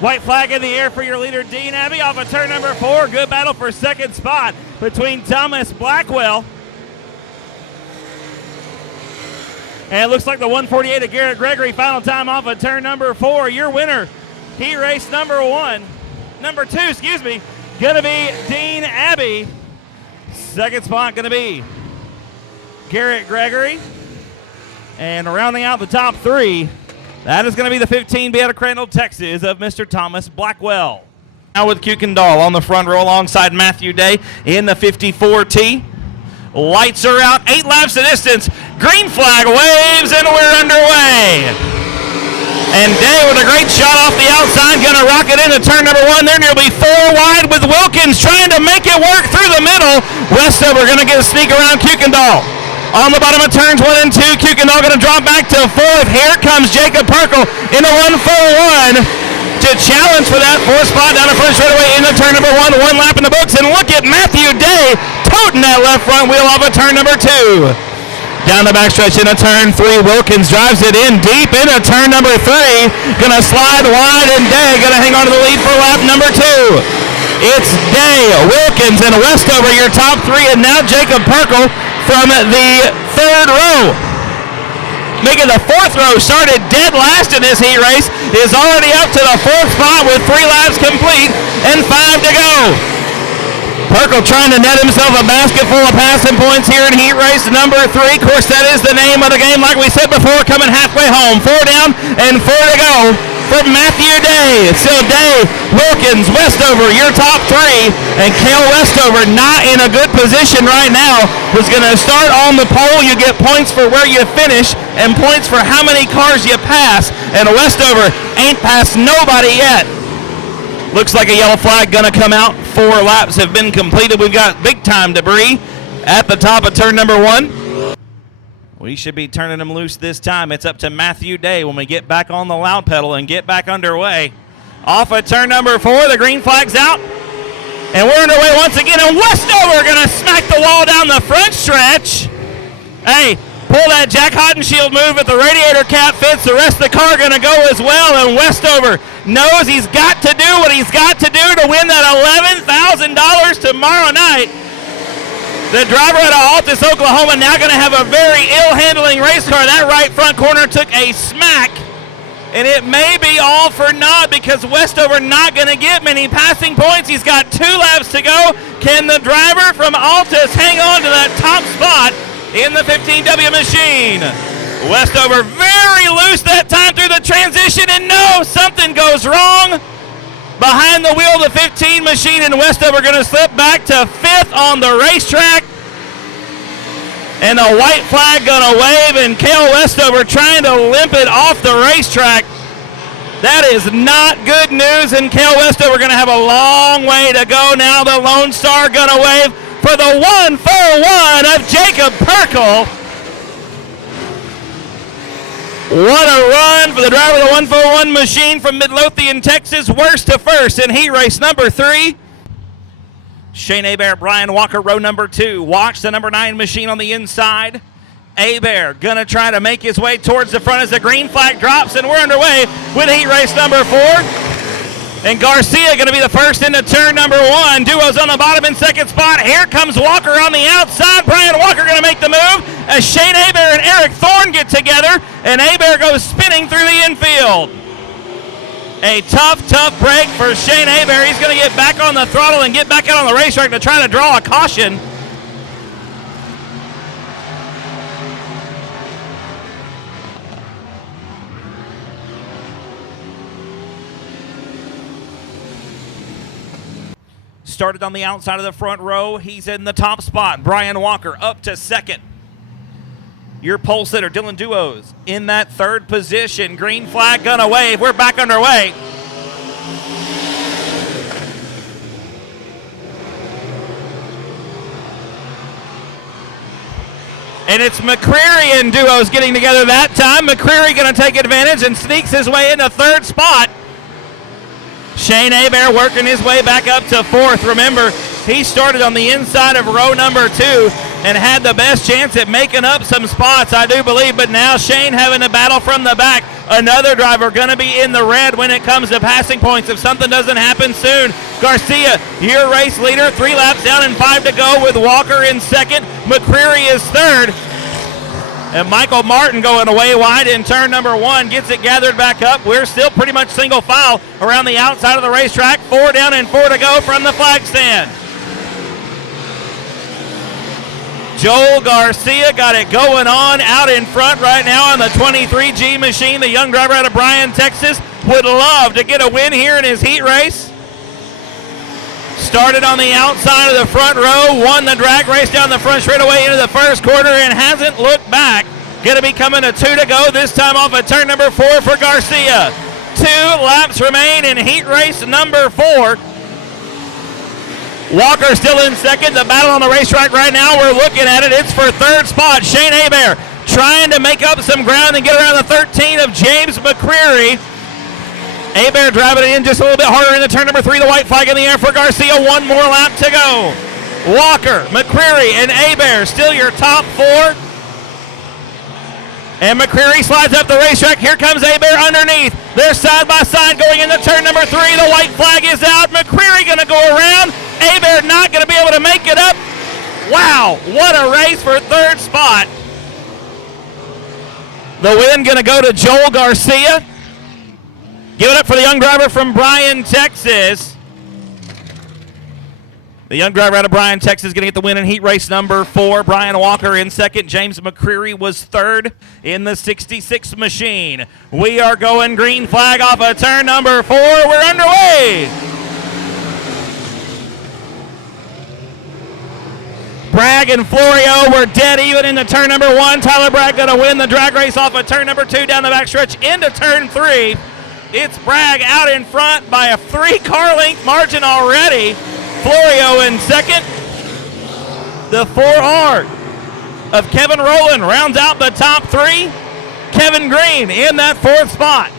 White flag in the air for your leader, Dean Abbey, off of turn number 4. Good battle for second spot between Thomas Blackwell. And it looks like the 148 of Garrett Gregory, final time off of turn number 4. Your winner, heat race number 2, going to be Dean Abbey. Second spot going to be Garrett Gregory. And rounding out the top 3, that is going to be the 15B out of Crandall, Texas, of Mr. Thomas Blackwell. Now with Kuykendall on the front row alongside Matthew Day in the 54T. Lights are out, 8 laps to distance. Green flag waves, and we're underway. And Day with a great shot off the outside, going to rock it into turn number 1. They're nearly 4 wide with Wilkins trying to make it work through the middle. Westover going to get a sneak around Kuykendall. On the bottom of turns 1 and 2, Kuykendall going to drop back to 4th. Here comes Jacob Perkle in a 1-4-1 to challenge for that 4th spot down the front straightaway into turn number 1. 1 lap in the books, and look at Matthew Day toting that left front wheel off of turn number 2. Down the backstretch into turn 3, Wilkins drives it in deep into turn number 3. Going to slide wide, and Day going to hang on to the lead for lap number 2. It's Day, Wilkins, and Westover, your top 3, and now Jacob Perkle from the 3rd row. Making the 4th row started dead last in this heat race, is already up to the 4th spot with 3 laps complete and 5 to go. Perkle trying to net himself a basket full of passing points here in heat race number 3. Of course, that is the name of the game, like we said before, coming halfway home. 4 down and 4 to go for Matthew Day. Still Day, Wilkins, Westover, your top 3. And Cale Westover not in a good position right now. Who's going to start on the pole. You get points for where you finish and points for how many cars you pass. And Westover ain't passed nobody yet. Looks like a yellow flag going to come out. 4 laps have been completed. We've got big time debris at the top of turn number 1. We should be turning them loose this time. It's up to Matthew Day when we get back on the loud pedal and get back underway. Off of turn number 4, the green flag's out. And we're underway once again, and Westover going to smack the wall down the front stretch. Hey, pull that Jack Hottenshield move if the radiator cap fits. The rest of the car going to go as well, and Westover knows he's got to do what he's got to do to win that $11,000 tomorrow night. The driver out of Altus, Oklahoma, now going to have a very ill-handling race car. That right front corner took a smack, and it may be all for naught because Westover not going to get many passing points. He's got 2 laps to go. Can the driver from Altus hang on to that top spot in the 15W machine? Westover very loose that time through the transition, and no, something goes wrong. Behind the wheel, the 15 machine, and Westover going to slip back to 5th on the racetrack. And a white flag going to wave, and Cale Westover trying to limp it off the racetrack. That is not good news, and Cale Westover going to have a long way to go now. The Lone Star going to wave for the 1-4-1 of Jacob Perkle. What a run for the driver of the 141 machine from Midlothian, Texas, worst to first in heat race number 3. Shane Hebert, Brian Walker, row number 2. Watch the number 9 machine on the inside. Hebert gonna try to make his way towards the front as the green flag drops, and we're underway with heat race number 4. And Garcia going to be the first into turn number 1. Duos on the bottom in second spot. Here comes Walker on the outside. Brian Walker going to make the move as Shane Hebert and Eric Thorne get together, and Hebert goes spinning through the infield. A tough break for Shane Hebert. He's going to get back on the throttle and get back out on the racetrack to try to draw a caution. Started on the outside of the front row. He's in the top spot. Brian Walker up to 2nd. Your pole sitter, Dylan Duos, in that 3rd position. Green flag gonna wave. We're back underway. And it's McCreary and Duos getting together that time. McCreary gonna take advantage and sneaks his way into 3rd spot. Shane Hebert working his way back up to 4th. Remember, He started on the inside of row number 2 and had the best chance at making up some spots, I do believe. But now Shane having to battle from the back. Another driver going to be in the red when it comes to passing points if something doesn't happen soon. Garcia, your race leader, 3 laps down and 5 to go with Walker in second. McCreary is third. And Michael Martin going away wide in turn number 1 gets it gathered back up. We're still pretty much single file around the outside of the racetrack. 4 down and 4 to go from the flag stand. Joel Garcia got it going on out in front right now on the 23G machine. The young driver out of Bryan, Texas, would love to get a win here in his heat race. Started on the outside of the front row, won the drag race down the front straightaway into the first quarter and hasn't looked back. Going to be coming to 2 to go, this time off of turn number 4 for Garcia. 2 laps remain in heat race number 4. Walker still in second. The battle on the racetrack right now, we're looking at it. It's for third spot. Shane Hebert trying to make up some ground and get around the 13 of James McCreary. Hebert driving it in just a little bit harder into turn number 3. The white flag in the air for Garcia. 1 more lap to go. Walker, McCreary, and Hebert still your top 4. And McCreary slides up the racetrack. Here comes Hebert underneath. They're side by side going into turn number 3. The white flag is out. McCreary going to go around. Hebert not going to be able to make it up. Wow, what a race for third spot. The win going to go to Joel Garcia. Give it up for the young driver from Bryan, Texas. The young driver out of Bryan, Texas, going to get the win in heat race number 4. Brian Walker in second. James McCreary was third in the 66 machine. We are going green flag off of turn number 4. We're underway. Bragg and Florio were dead even into turn number 1. Tyler Bragg going to win the drag race off of turn number 2 down the backstretch into turn 3. It's Bragg out in front by a 3-car length margin already. Florio in second. The 4R of Kevin Rowland rounds out the top 3. Kevin Green in that 4th spot.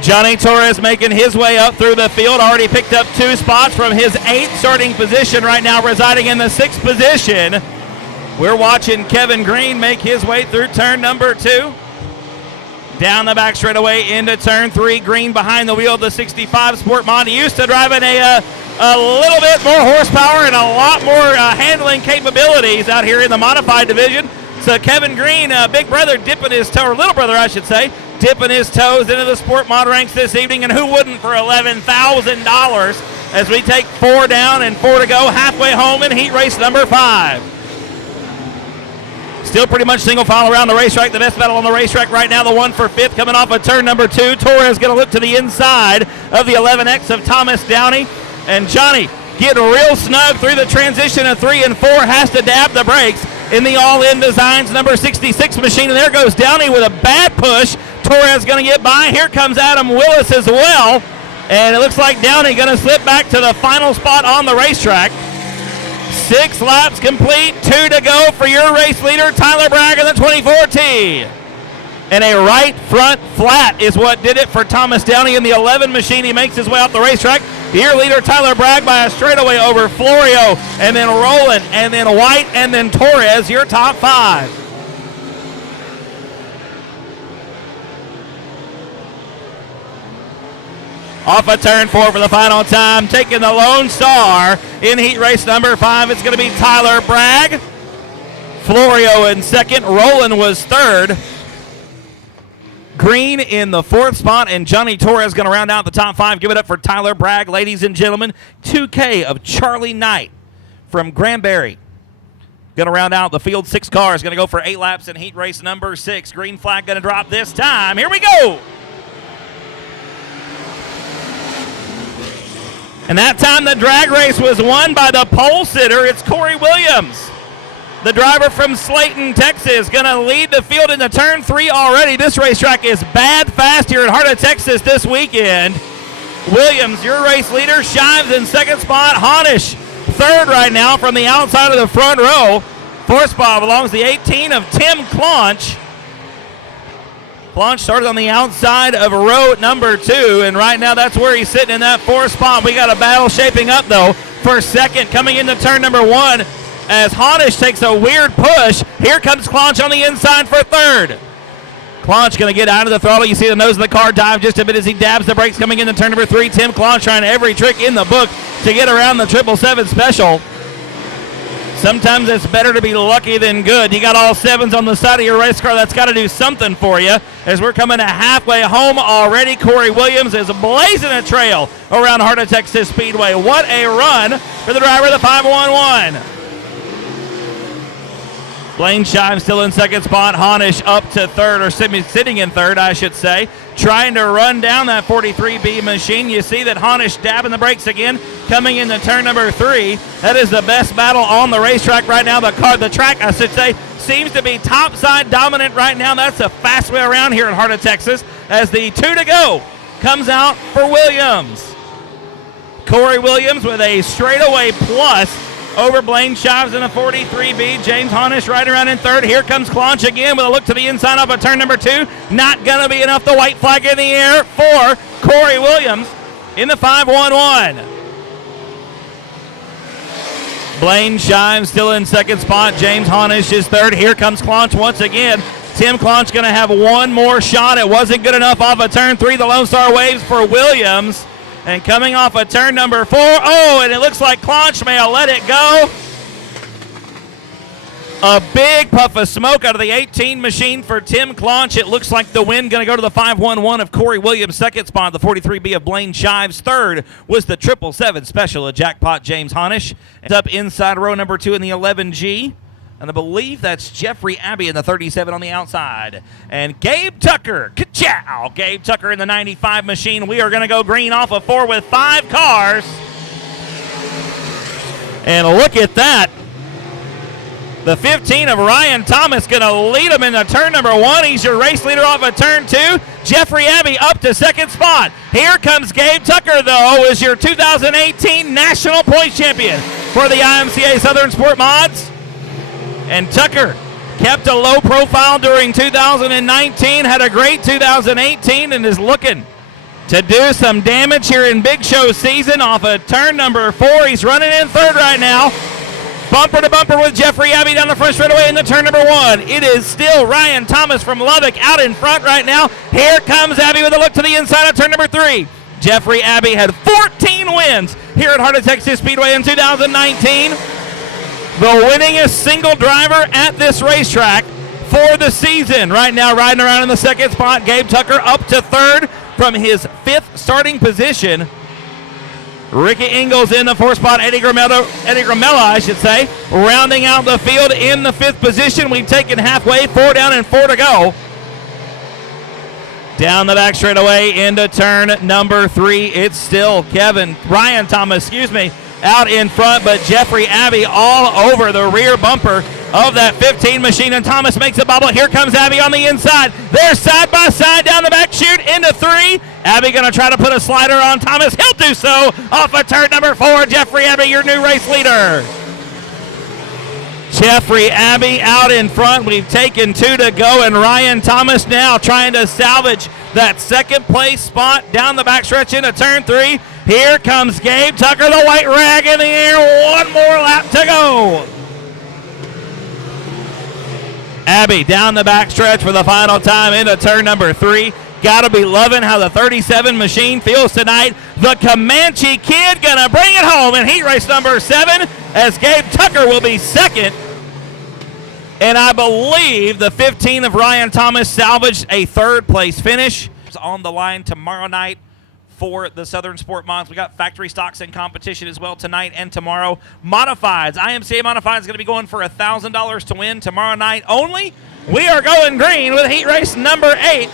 Johnny Torres making his way up through the field. Already picked up 2 spots from his 8th starting position, right now residing in the 6th position. We're watching Kevin Green make his way through turn number 2. Down the back straightaway into turn 3. Green behind the wheel of the 65 Sport Mod. Used to driving a little bit more horsepower and a lot more handling capabilities out here in the modified division. So Kevin Green, big brother dipping his toe, or little brother I should say, dipping his toes into the Sport Mod ranks this evening. And who wouldn't for $11,000 as we take 4 down and 4 to go, halfway home in heat race number 5. Still pretty much single file around the racetrack. The best battle on the racetrack right now, the 1 for 5th coming off of turn number 2. Torres going to look to the inside of the 11X of Thomas Downey. And Johnny getting real snug through the transition of 3 and 4. Has to dab the brakes in the All-In Designs number 66 machine. And there goes Downey with a bad push. Torres going to get by. Here comes Adam Willis as well. And it looks like Downey going to slip back to the final spot on the racetrack. 6 laps complete, 2 to go for your race leader, Tyler Bragg in the 24T. And a right front flat is what did it for Thomas Downey in the 11 machine. He makes his way off the racetrack. Your leader, Tyler Bragg, by a straightaway over Florio, and then Rowland, and then White, and then Torres, your top 5. Off of turn 4 for the final time, taking the Lone Star in heat race number 5. It's going to be Tyler Bragg. Florio in second. Rowland was third. Green in the 4th spot, and Johnny Torres going to round out the top 5. Give it up for Tyler Bragg, ladies and gentlemen. 2K of Charlie Knight from Granbury. Going to round out the field. 6 cars. Going to go for 8 laps in heat race number 6. Green flag going to drop this time. Here we go. And that time the drag race was won by the pole sitter. It's Corey Williams, the driver from Slayton, Texas, going to lead the field into turn 3 already. This racetrack is bad fast here at Heart O Texas this weekend. Williams, your race leader. Shives in 2nd spot. Honish, 3rd right now from the outside of the front row. 4th spot belongs to the 18 of Tim Claunch. Launch started on the outside of row number 2, and right now that's where he's sitting in that 4th spot. We got a battle shaping up, though, for second coming into turn number 1 as Honish takes a weird push. Here comes Clonch on the inside for 3rd. Clonch going to get out of the throttle. You see the nose of the car dive just a bit as he dabs the brakes coming into turn number 3. Tim Clonch trying every trick in the book to get around the 777 Special. Sometimes it's better to be lucky than good. You got all 7s on the side of your race car. That's got to do something for you. As we're coming to halfway home already, Corey Williams is blazing a trail around Heart O Texas Speedway. What a run for the driver of the 511. Blaine Shive still in 2nd spot. Honish up to 3rd, or sitting in 3rd, I should say, trying to run down that 43B machine. You see that Honish dabbing the brakes again, coming into turn number 3. That is the best battle on the racetrack right now. The track, I should say, seems to be topside dominant right now. That's a fast way around here at Heart O Texas as the 2 to go comes out for Williams. Corey Williams with a straightaway plus over Blaine Shives in the 43B. James Honish right around in 3rd. Here comes Clonch again with a look to the inside off of turn number 2. Not going to be enough. The white flag in the air for Corey Williams in the 511. Blaine Shives still in 2nd spot. James Honish is 3rd. Here comes Clonch once again. Tim Clonch going to have one more shot. It wasn't good enough off of turn 3. The Lone Star waves for Williams. And coming off of turn number 4, and it looks like Clonch may have let it go. A big puff of smoke out of the 18 machine for Tim Clonch. It looks like the win going to go to the 511 of Corey Williams, 2nd spot. The 43B of Blaine Shives. 3rd was the 777 Special of Jackpot James Honish. It's up inside row number 2 in the 11G. And I believe that's Jeffrey Abbey in the 37 on the outside. And Gabe Tucker, ka-chow! Gabe Tucker in the 95 machine. We are going to go green off of 4 with 5 cars. And look at that. The 15 of Ryan Thomas going to lead him into turn number 1. He's your race leader off of turn 2. Jeffrey Abbey up to 2nd spot. Here comes Gabe Tucker, though, as your 2018 National Points Champion for the IMCA Southern Sport Mods. And Tucker kept a low profile during 2019, had a great 2018, and is looking to do some damage here in Big Show season off of turn number 4. He's running in 3rd right now. Bumper to bumper with Jeffrey Abbey down the front straightaway in the turn number 1. It is still Ryan Thomas from Lubbock out in front right now. Here comes Abbey with a look to the inside of turn number 3. Jeffrey Abbey had 14 wins here at Heart O Texas Speedway in 2019. The winningest single driver at this racetrack for the season. Right now, riding around in the 2nd spot, Gabe Tucker up to 3rd from his 5th starting position. Ricky Ingles in the 4th spot, Eddie Gramella, I should say, rounding out the field in the 5th position. We've taken halfway, 4 down and 4 to go. Down the back straightaway into turn number 3. It's still Ryan Thomas, out in front, but Jeffrey Abbey all over the rear bumper of that 15 machine, and Thomas makes a bubble. Here comes Abbey on the inside. They're side by side down the back chute into 3. Abbey going to try to put a slider on Thomas. He'll do so off of turn number 4. Jeffrey Abbey, your new race leader. Jeffrey Abbey out in front. We've taken 2 to go, and Ryan Thomas now trying to salvage that 2nd place spot down the backstretch into turn 3. Here comes Gabe Tucker, the white rag in the air. One more lap to go. Abbey down the backstretch for the final time into turn number 3. Gotta be loving how the 37 machine feels tonight. The Comanche Kid gonna bring it home in heat race number 7 as Gabe Tucker will be 2nd. And I believe the 15 of Ryan Thomas salvaged a 3rd place finish. It's on the line tomorrow night for the Southern Sport Mods. We got factory stocks in competition as well tonight and tomorrow. Modifieds, IMCA Modifieds is going to be going for $1,000 to win tomorrow night only. We are going green with heat race number 8.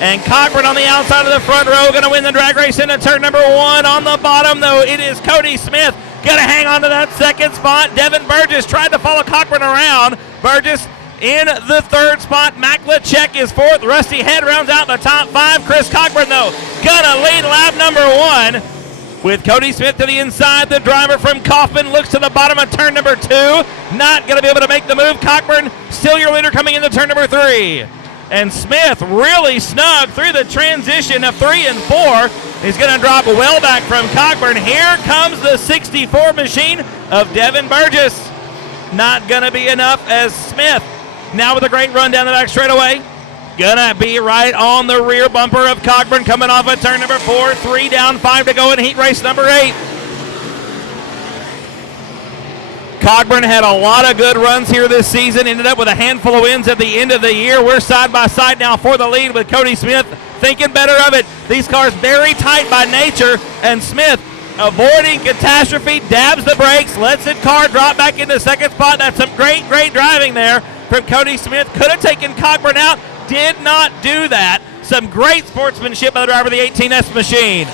And Cochran on the outside of the front row going to win the drag race into turn number 1. On the bottom, though, it is Cody Smith going to hang on to that 2nd spot. Devin Burgess tried to follow Cochran around. Burgess in the 3rd spot. Maklachek is 4th. Rusty Head rounds out the top 5. Chris Cochran, though, gonna lead lap number 1 with Cody Smith to the inside. The driver from Kaufman looks to the bottom of turn number 2. Not gonna be able to make the move. Cochran still your leader coming into turn number 3. And Smith really snug through the transition of 3 and 4. He's going to drop well back from Cockburn. Here comes the 64 machine of Devin Burgess. Not going to be enough as Smith, now with a great run down the back straightaway, gonna be right on the rear bumper of Cockburn coming off of turn number 4. 3 down, 5 to go in heat race number 8. Cockburn had a lot of good runs here this season, ended up with a handful of wins at the end of the year. We're side by side now for the lead with Cody Smith thinking better of it. These cars very tight by nature, and Smith avoiding catastrophe, dabs the brakes, lets his car drop back into second spot. That's some great driving there from Cody Smith. Could have taken Cockburn out, did not do that. Some great sportsmanship by the driver of the 18S machine.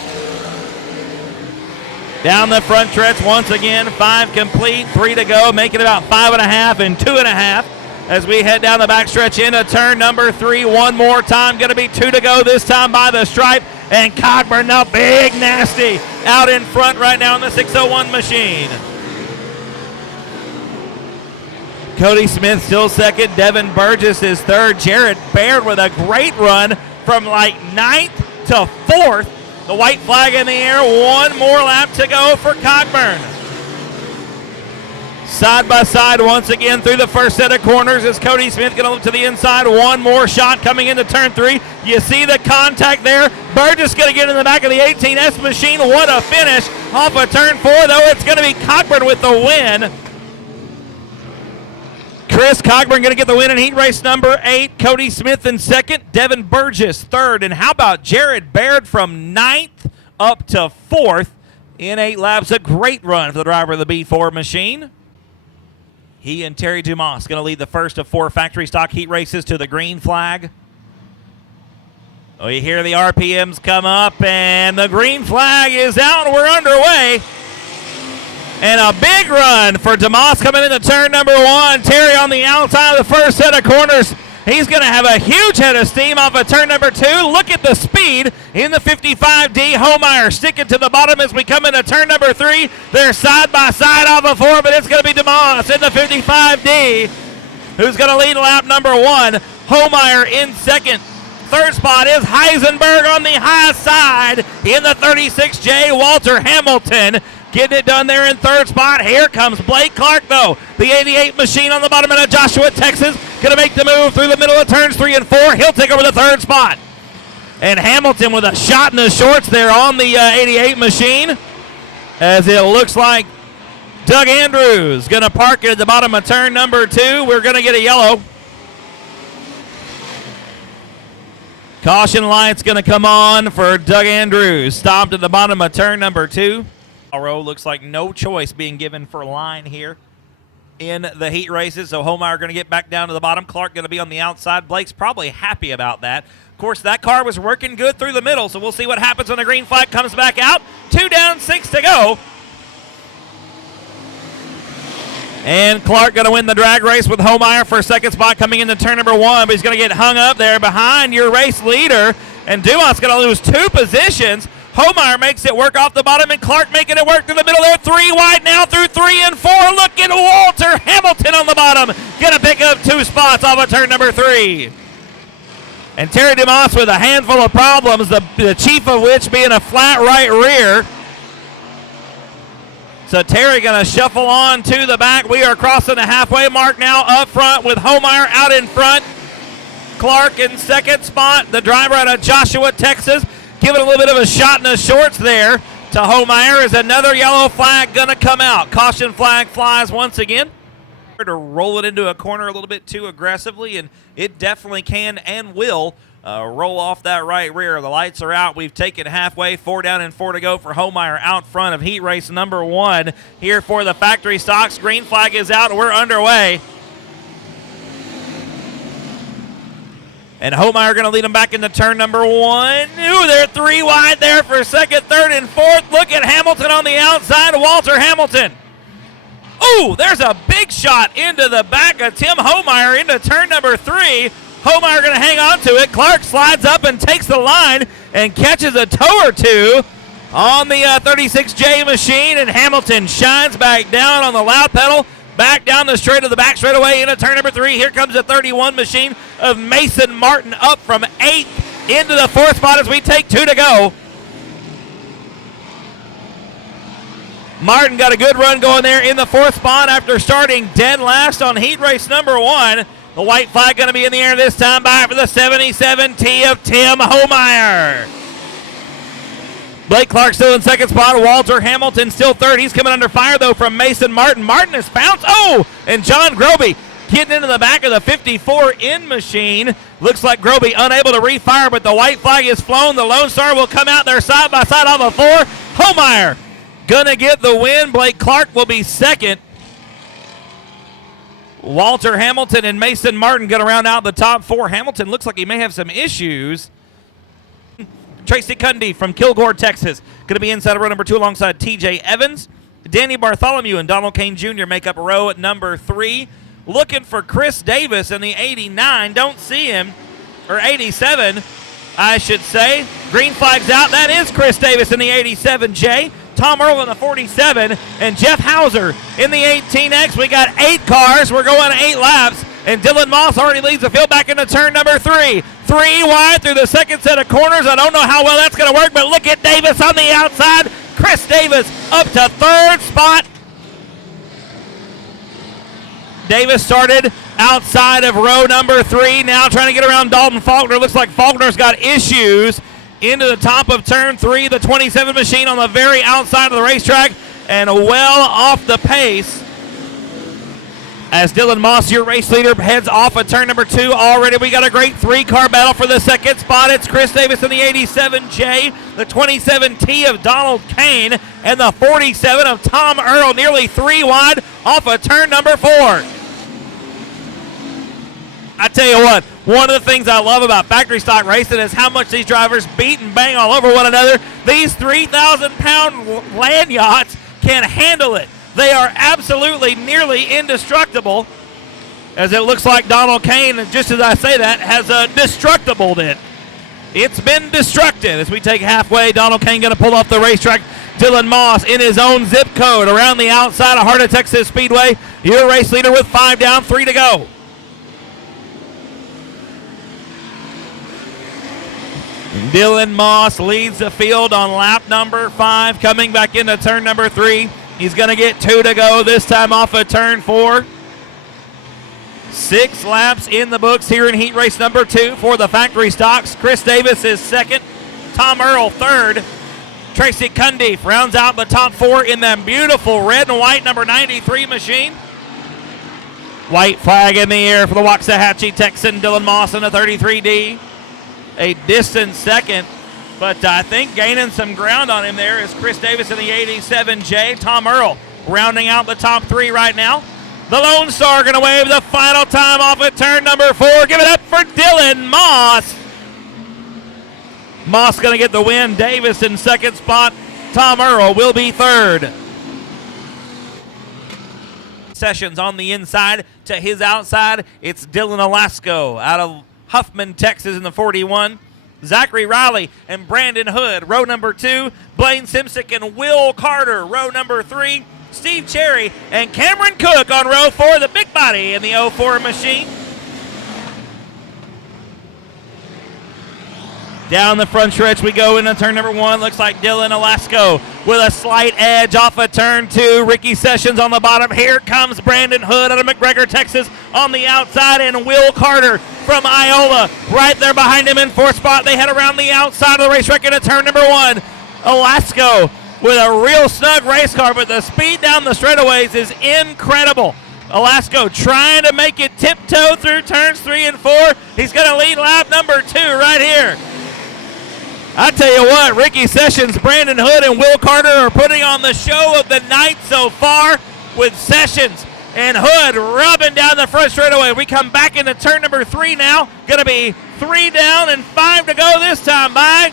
Down the front stretch once again, 5 complete, 3 to go, making about 5.5 and 2.5 as we head down the backstretch into turn number 3 one more time. Going to be 2 to go this time by the stripe, and Cockburn, the big nasty, out in front right now in the 601 machine. Cody Smith still second. Devin Burgess is third. Jared Baird with a great run from like 9th to 4th. The white flag in the air. One more lap to go for Cockburn. Side by side once again through the first set of corners as Cody Smith going to look to the inside. One more shot coming into turn 3. You see the contact there. Burgess going to get in the back of the 18S machine. What a finish off of turn 4, though. It's going to be Cockburn with the win. Chris Cockburn going to get the win in heat race number 8. Cody Smith in second. Devin Burgess third. And how about Jared Baird from 9th up to 4th in 8 laps? A great run for the driver of the B4 machine. He and Terry Dumas going to lead the first of 4 factory stock heat races to the green flag. Oh, you hear the RPMs come up, and the green flag is out. We're underway. And a big run for Dumas coming into turn number 1. Terry on the outside of the first set of corners. He's going to have a huge head of steam off of turn number 2. Look at the speed in the 55D. Homeyer sticking to the bottom as we come into turn number 3. They're side by side off of 4, but it's going to be Dumas in the 55D who's going to lead lap number 1. Homeyer in second. Third spot is Heisenberg on the high side in the 36J. Walter Hamilton getting it done there in third spot. Here comes Blake Clark, though. The 88 machine on the bottom end of Joshua, Texas. Going to make the move through the middle of turns 3 and 4. He'll take over the third spot. And Hamilton with a shot in the shorts there on the 88 machine. As it looks like Doug Andrews going to park it at the bottom of turn number 2. We're going to get a yellow. Caution light's going to come on for Doug Andrews. Stopped at the bottom of turn number 2. Looks like no choice being given for line here in the heat races. So Homeyer going to get back down to the bottom. Clark going to be on the outside. Blake's probably happy about that. Of course, that car was working good through the middle, so we'll see what happens when the green flag comes back out. 2 down, 6 to go. And Clark going to win the drag race with Homeyer for second spot coming into turn number 1, but he's going to get hung up there behind your race leader. And Dumas going to lose 2 positions. Homeyer makes it work off the bottom, and Clark making it work through the middle there. 3 wide now through 3 and 4. Look at Walter Hamilton on the bottom. Going to pick up 2 spots off of turn number 3. And Terry Dumas with a handful of problems, the chief of which being a flat right rear. So Terry going to shuffle on to the back. We are crossing the halfway mark now up front with Homeyer out in front. Clark in second spot, the driver out of Joshua, Texas. Giving a little bit of a shot in the shorts there to Homeyer as another yellow flag going to come out. Caution flag flies once again. To roll it into a corner a little bit too aggressively, and it definitely can and will roll off that right rear. The lights are out. We've taken halfway. 4 down and 4 to go for Homeyer out front of heat race number 1 here for the factory stocks. Green flag is out. We're underway. And Homeyer going to lead them back into turn number 1. Ooh, they're 3 wide there for second, third, and fourth. Look at Hamilton on the outside. Walter Hamilton. Ooh, there's a big shot into the back of Tim Homeyer into turn number 3. Homeyer going to hang on to it. Clark slides up and takes the line and catches a toe or 2 on the 36J machine. And Hamilton shines back down on the loud pedal. Back down the straight of the back straightaway into turn number 3. Here comes the 31 machine of Mason Martin up from 8th into the 4th spot as we take 2 to go. Martin got a good run going there in the 4th spot after starting dead last on heat race number 1. The white flag going to be in the air this time by for the 77T of Tim Homeyer. Blake Clark still in 2nd spot. Walter Hamilton still 3rd. He's coming under fire, though, from Mason Martin. Martin has bounced. Oh, and John Groby getting into the back of the 54 machine. Looks like Groby unable to refire, but the white flag is flown. The Lone Star will come out there side by side on the 4. Homeyer going to get the win. Blake Clark will be 2nd. Walter Hamilton and Mason Martin going to round out the top 4. Hamilton looks like he may have some issues. Tracy Cundy from Kilgore, Texas, going to be inside of row number 2 alongside TJ Evans. Danny Bartholomew and Donald Kane Jr. make up row at number 3. Looking for Chris Davis in the 89. Don't see him. Or 87, I should say. Green flag's out. That is Chris Davis in the 87J. Tom Earl in the 47, and Jeff Hauser in the 18X. We got 8 cars. We're going 8 laps, and Dylan Moss already leads the field back into turn number 3. 3 wide through the 2nd set of corners. I don't know how well that's going to work, but look at Davis on the outside. Chris Davis up to 3rd spot. Davis started outside of row number 3, now trying to get around Dalton Faulkner. Looks like Faulkner's got issues. Into the top of turn 3, the 27 machine on the very outside of the racetrack and well off the pace as Dylan Moss, your race leader, heads off of turn number 2. Already we got a great 3-car battle for the 2nd spot. It's Chris Davis in the 87J, the 27T of Donald Kane, and the 47 of Tom Earl, nearly 3 wide off of turn number 4. I tell you what, one of the things I love about factory stock racing is how much these drivers beat and bang all over one another. These 3,000-pound land yachts can handle it. They are absolutely nearly indestructible, as it looks like Donald Kane, just as I say that, has destructibled it. It's been destructed. As we take halfway, Donald Kane going to pull off the racetrack. Dylan Moss in his own zip code around the outside of Heart O Texas Speedway. Your race leader with 5 down, 3 to go. Dylan Moss leads the field on lap number 5, coming back into turn number 3. He's going to get 2 to go, this time off of turn 4. 6 laps in the books here in heat race number 2 for the factory stocks. Chris Davis is 2nd. Tom Earl 3rd. Tracy Cundy rounds out the top 4 in that beautiful red and white number 93 machine. White flag in the air for the Waxahachie Texan, Dylan Moss in the 33D. A distant 2nd, but I think gaining some ground on him there is Chris Davis in the 87J. Tom Earl rounding out the top 3 right now. The Lone Star going to wave the final time off at turn number 4. Give it up for Dylan Moss. Moss going to get the win. Davis in 2nd spot. Tom Earl will be 3rd. Sessions on the inside to his outside. It's Dylan Alasco out of Huffman, Texas in the 41. Zachary Riley and Brandon Hood, row number 2. Blaine Simsick and Will Carter, row number 3. Steve Cherry and Cameron Cook on row 4, the big body in the 04 machine. Down the front stretch we go into turn number 1. Looks like Dylan Alasco with a slight edge off of turn 2. Ricky Sessions on the bottom. Here comes Brandon Hood out of McGregor, Texas on the outside, and Will Carter from Iola right there behind him in 4th spot. They head around the outside of the racetrack into turn number 1. Alasco with a real snug race car, but the speed down the straightaways is incredible. Alasco trying to make it tiptoe through turns 3 and 4. He's going to lead lap number 2 right here. I tell you what, Ricky Sessions, Brandon Hood, and Will Carter are putting on the show of the night so far, with Sessions and Hood rubbing down the front straightaway. We come back into turn number 3 now. Going to be 3 down and 5 to go this time by.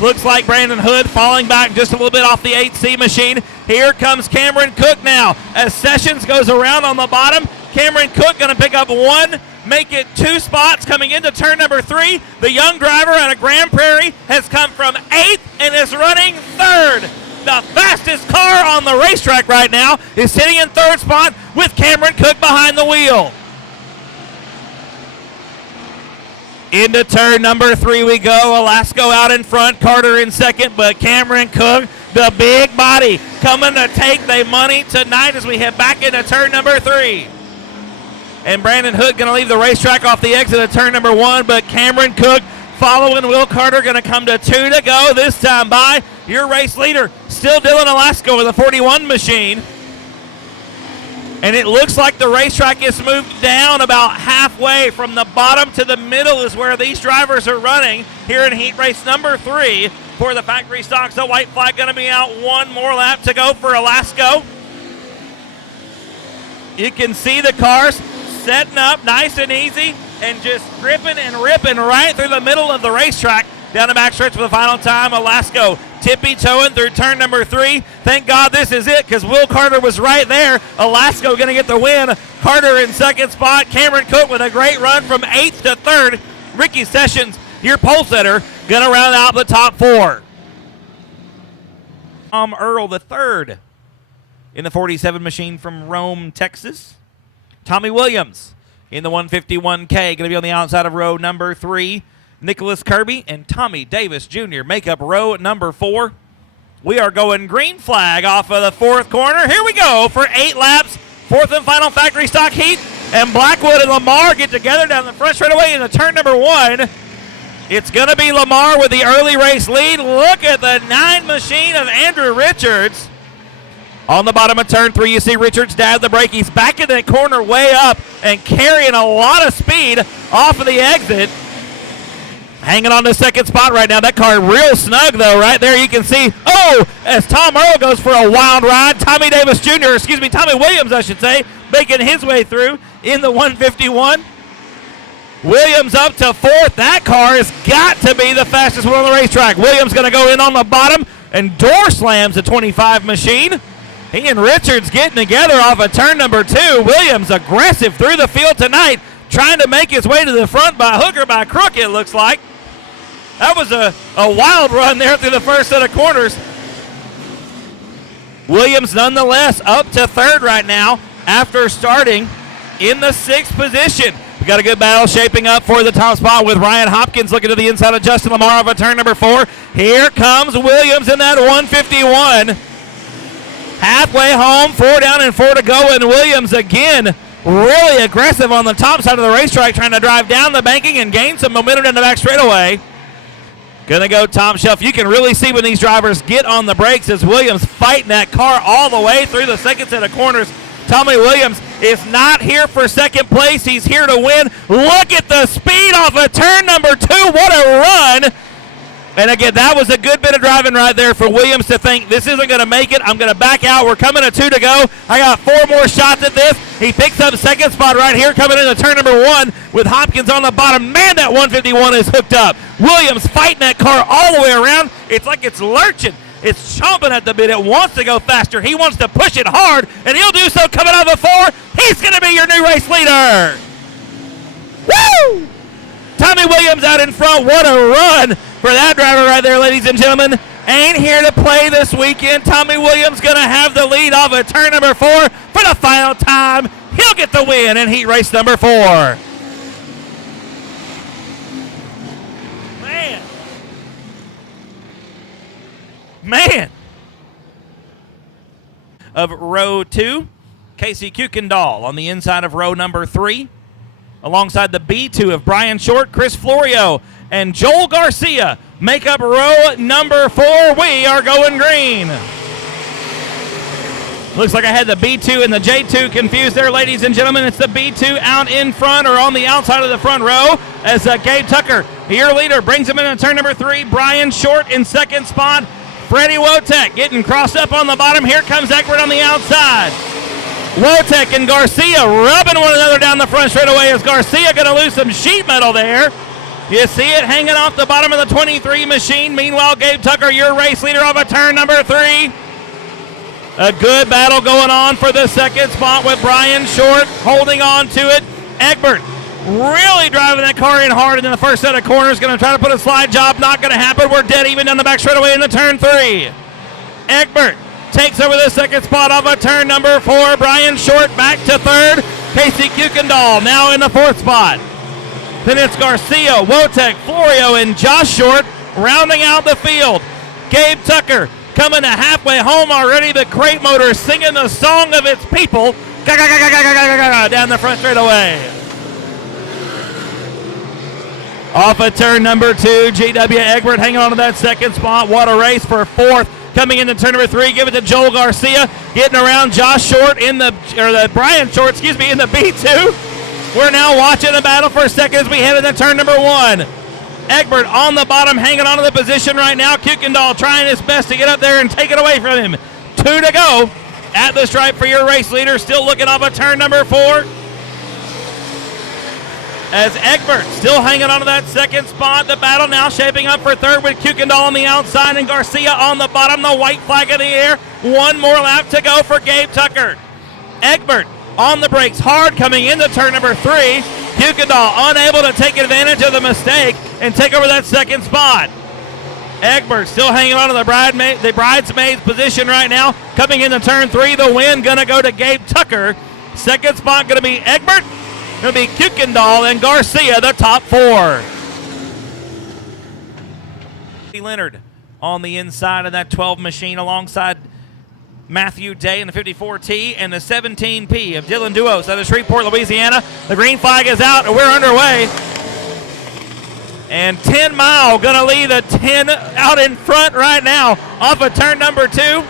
Looks like Brandon Hood falling back just a little bit off the 8C machine. Here comes Cameron Cook now as Sessions goes around on the bottom. Cameron Cook going to pick up 1, make it 2 spots coming into turn number 3. The young driver out of Grand Prairie has come from 8th and is running 3rd. The fastest car on the racetrack right now is sitting in 3rd spot with Cameron Cook behind the wheel. Into turn number 3 we go. Alasko out in front, Carter in second, but Cameron Cook, the big body, coming to take the money tonight as we head back into turn number 3. And Brandon Hood going to leave the racetrack off the exit of turn number 1, but Cameron Cook following Will Carter going to come to 2 to go this time by. Your race leader, still Dylan Alasko with a 41 machine. And it looks like the racetrack is moved down about halfway. From the bottom to the middle is where these drivers are running here in heat race number 3 for the factory stocks. The white flag going to be out. One more lap to go for Alasko. You can see the cars setting up nice and easy and just gripping and ripping right through the middle of the racetrack. Down the backstretch for the final time. Alasko tippy-toeing through turn number 3. Thank God this is it because Will Carter was right there. Alasko going to get the win. Carter in second spot. Cameron Cook with a great run from 8th to 3rd. Ricky Sessions, your pole setter, going to round out the top 4. Tom Earl the 3rd in the 47 machine from Rome, Texas. Tommy Williams in the 151K going to be on the outside of row number 3. Nicholas Kirby and Tommy Davis Jr. make up row number 4. We are going green flag off of the 4th corner. Here we go for 8 laps. 4th and final factory stock heat. And Blackwood and Lamar get together down the front straightaway into turn number 1. It's going to be Lamar with the early race lead. Look at the 9 machine of Andrew Richards. On the bottom of turn 3, you see Richards dab the brake. He's back in that corner way up and carrying a lot of speed off of the exit. Hanging on to second spot right now. That car real snug, though. Right there you can see, as Tom Earl goes for a wild ride. Tommy Williams, I should say, making his way through in the 151. Williams up to 4th. That car has got to be the fastest one on the racetrack. Williams going to go in on the bottom and door slams the 25 machine. He and Richards getting together off of turn number 2. Williams aggressive through the field tonight, trying to make his way to the front by hook or by crook, it looks like. That was a wild run there through the first set of corners. Williams nonetheless up to 3rd right now after starting in the 6th position. We got a good battle shaping up for the top spot with Ryan Hopkins looking to the inside of Justin Lamar off of turn number 4. Here comes Williams in that 151. Halfway home, 4 down and 4 to go, and Williams again really aggressive on the top side of the racetrack, trying to drive down the banking and gain some momentum in the back straightaway. Gonna go top shelf. You can really see when these drivers get on the brakes as Williams fighting that car all the way through the second set of corners. Tommy Williams is not here for second place. He's here to win. Look at the speed off of turn number 2. What a run. And again, that was a good bit of driving right there for Williams to think, this isn't going to make it. I'm going to back out. We're coming to 2 to go. I got 4 more shots at this. He picks up second spot right here, coming into turn number 1 with Hopkins on the bottom. Man, that 151 is hooked up. Williams fighting that car all the way around. It's like it's lurching. It's chomping at the bit. It wants to go faster. He wants to push it hard, and he'll do so coming out of the 4. He's going to be your new race leader. Woo! Tommy Williams out in front. What a run for that driver right there, ladies and gentlemen. Ain't here to play this weekend. Tommy Williams going to have the lead off of turn number 4 for the final time. He'll get the win in heat race number 4. Man. Of row 2, Casey Kuykendall on the inside of row number 3. Alongside the B2 of Brian Short, Chris Florio, and Joel Garcia make up row number 4. We are going green. Looks like I had the B2 and the J2 confused there, ladies and gentlemen. It's the B2 out in front or on the outside of the front row as Gabe Tucker, your leader, brings him into turn number 3. Brian Short in second spot. Freddie Wotek getting crossed up on the bottom. Here comes Eckert on the outside. Wotek and Garcia rubbing one another down the front straightaway as Garcia going to lose some sheet metal there. You see it hanging off the bottom of the 23 machine. Meanwhile, Gabe Tucker, your race leader, off of turn number 3. A good battle going on for the second spot with Brian Short holding on to it. Egbert really driving that car in hard into the first set of corners. Going to try to put a slide job. Not going to happen. We're dead even down the back straightaway into turn 3. Egbert takes over the second spot off of turn number 4. Brian Short back to 3rd. Casey Kuykendall now in the 4th spot. Then it's Garcia, Wotek, Florio, and Josh Short rounding out the field. Gabe Tucker coming to halfway home already. The crate motor singing the song of its people down the front straightaway. Off of turn number 2, G.W. Egbert hanging on to that second spot. What a race for fourth. Coming into turn number 3, give it to Joel Garcia. Getting around Josh Short Brian Short, in the B2. We're now watching the battle for a second as we head into turn number 1. Egbert on the bottom, hanging on to the position right now. Kuykendall trying his best to get up there and take it away from him. 2 to go at the stripe for your race leader. Still looking off of turn number 4. As Egbert still hanging on to that second spot. The battle now shaping up for third with Kuykendall on the outside and Garcia on the bottom. The white flag in the air. One more lap to go for Gabe Tucker. Egbert on the brakes hard coming into turn number 3. Kuykendall unable to take advantage of the mistake and take over that second spot. Egbert still hanging on to the bridesmaid's position right now. Coming into turn 3, the win going to go to Gabe Tucker. Second spot going to be Egbert. Going to be Kuykendall and Garcia, the top 4. Cody Leonard on the inside of that 12 machine alongside Matthew Day in the 54T and the 17P of Dylan Duos out of Shreveport, Louisiana. The green flag is out and we're underway. And 10 Mile going to lead the 10 out in front right now off of turn number 2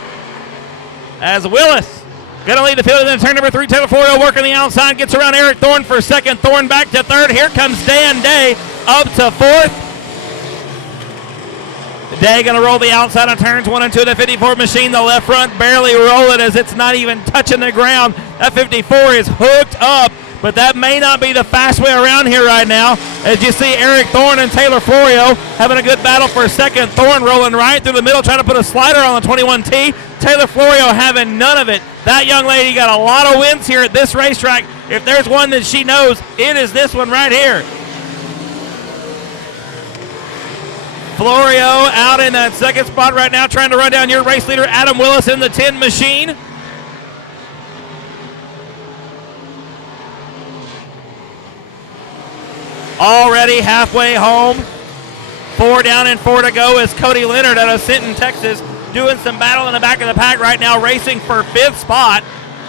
as Willis going to lead the field. And then turn number 3, Taylor Florio working the outside. Gets around Eric Thorne for second. Thorne back to third. Here comes Dan Day up to fourth. Day going to roll the outside on turns 1 and 2 of the 54 machine. The left front barely rolling as it's not even touching the ground. That 54 is hooked up, but that may not be the fast way around here right now. As you see Eric Thorne and Taylor Florio having a good battle for a second. Thorne rolling right through the middle, trying to put a slider on the 21T. Taylor Florio having none of it. That young lady got a lot of wins here at this racetrack. If there's one that she knows, it is this one right here. Florio out in that second spot right now, trying to run down your race leader, Adam Willis, in the 10 machine. Already halfway home. 4 down and 4 to go is Cody Leonard out of Sinton, Texas, doing some battle in the back of the pack right now, racing for 5th spot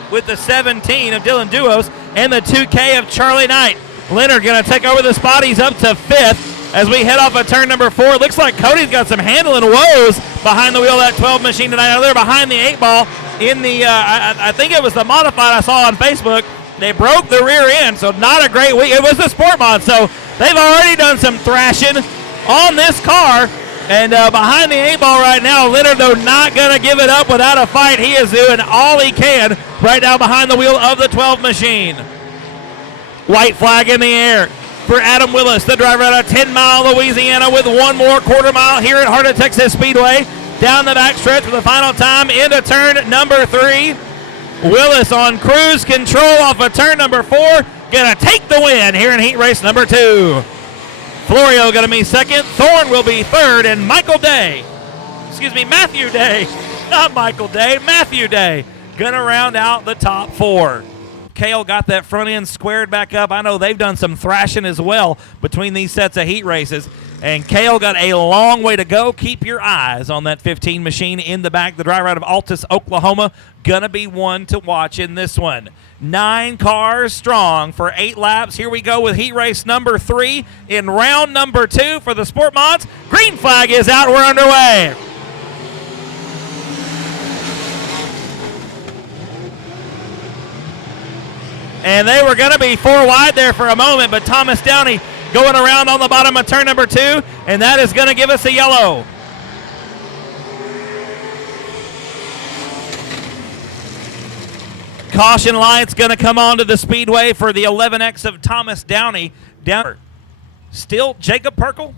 with the 17 of Dylan Duos and the 2K of Charlie Knight. Leonard going to take over the spot. He's up to 5th. As we head off of turn number 4, it looks like Cody's got some handling woes behind the wheel of that 12 machine tonight. Now they're behind the 8 ball in the, I think it was the modified I saw on Facebook. They broke the rear end, so not a great week. It was the Sport Mod, so they've already done some thrashing on this car. And behind the 8 ball right now, Leonard, though, not going to give it up without a fight. He is doing all he can right now behind the wheel of the 12 machine. White flag in the air for Adam Willis, the driver out of 10 Mile, Louisiana, with one more quarter mile here at Heart O Texas Speedway. Down the back stretch for the final time into turn number 3. Willis on cruise control off of turn number 4. Going to take the win here in heat race number 2. Florio going to be second. Thorne will be third. And Matthew Day, not Michael Day, Matthew Day, going to round out the top 4. Cale got that front end squared back up. I know they've done some thrashing as well between these sets of heat races. And Cale got a long way to go. Keep your eyes on that 15 machine in the back. The driver out of Altus, Oklahoma, going to be one to watch in this one. 9 cars strong for 8 laps. Here we go with heat race number 3 in round number 2 for the Sport Mods. Green flag is out. We're underway. And they were going to be 4 wide there for a moment, but Thomas Downey going around on the bottom of turn number 2, and that is going to give us a yellow. Caution lights going to come onto the speedway for the 11X of Thomas Downey. Still Jacob Perkle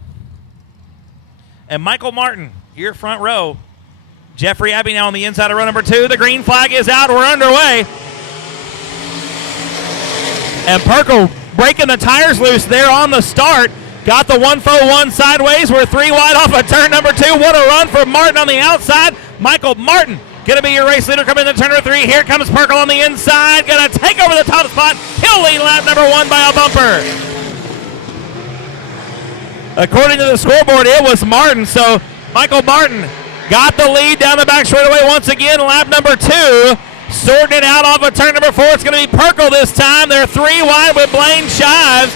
and Michael Martin here front row. Jeffrey Abbey now on the inside of row number 2. The green flag is out. We're underway. And Perkle breaking the tires loose there on the start. Got the 1-4-1 sideways. We're 3 wide off of turn number 2. What a run for Martin on the outside. Michael Martin going to be your race leader coming into turn number 3. Here comes Perkle on the inside. Going to take over the top spot. He'll lead lap number 1 by a bumper. According to the scoreboard, it was Martin. So Michael Martin got the lead down the back straightaway once again. Lap number 2. Sorting it out off of turn number 4. It's going to be Perkle this time. They're 3 wide with Blaine Shives.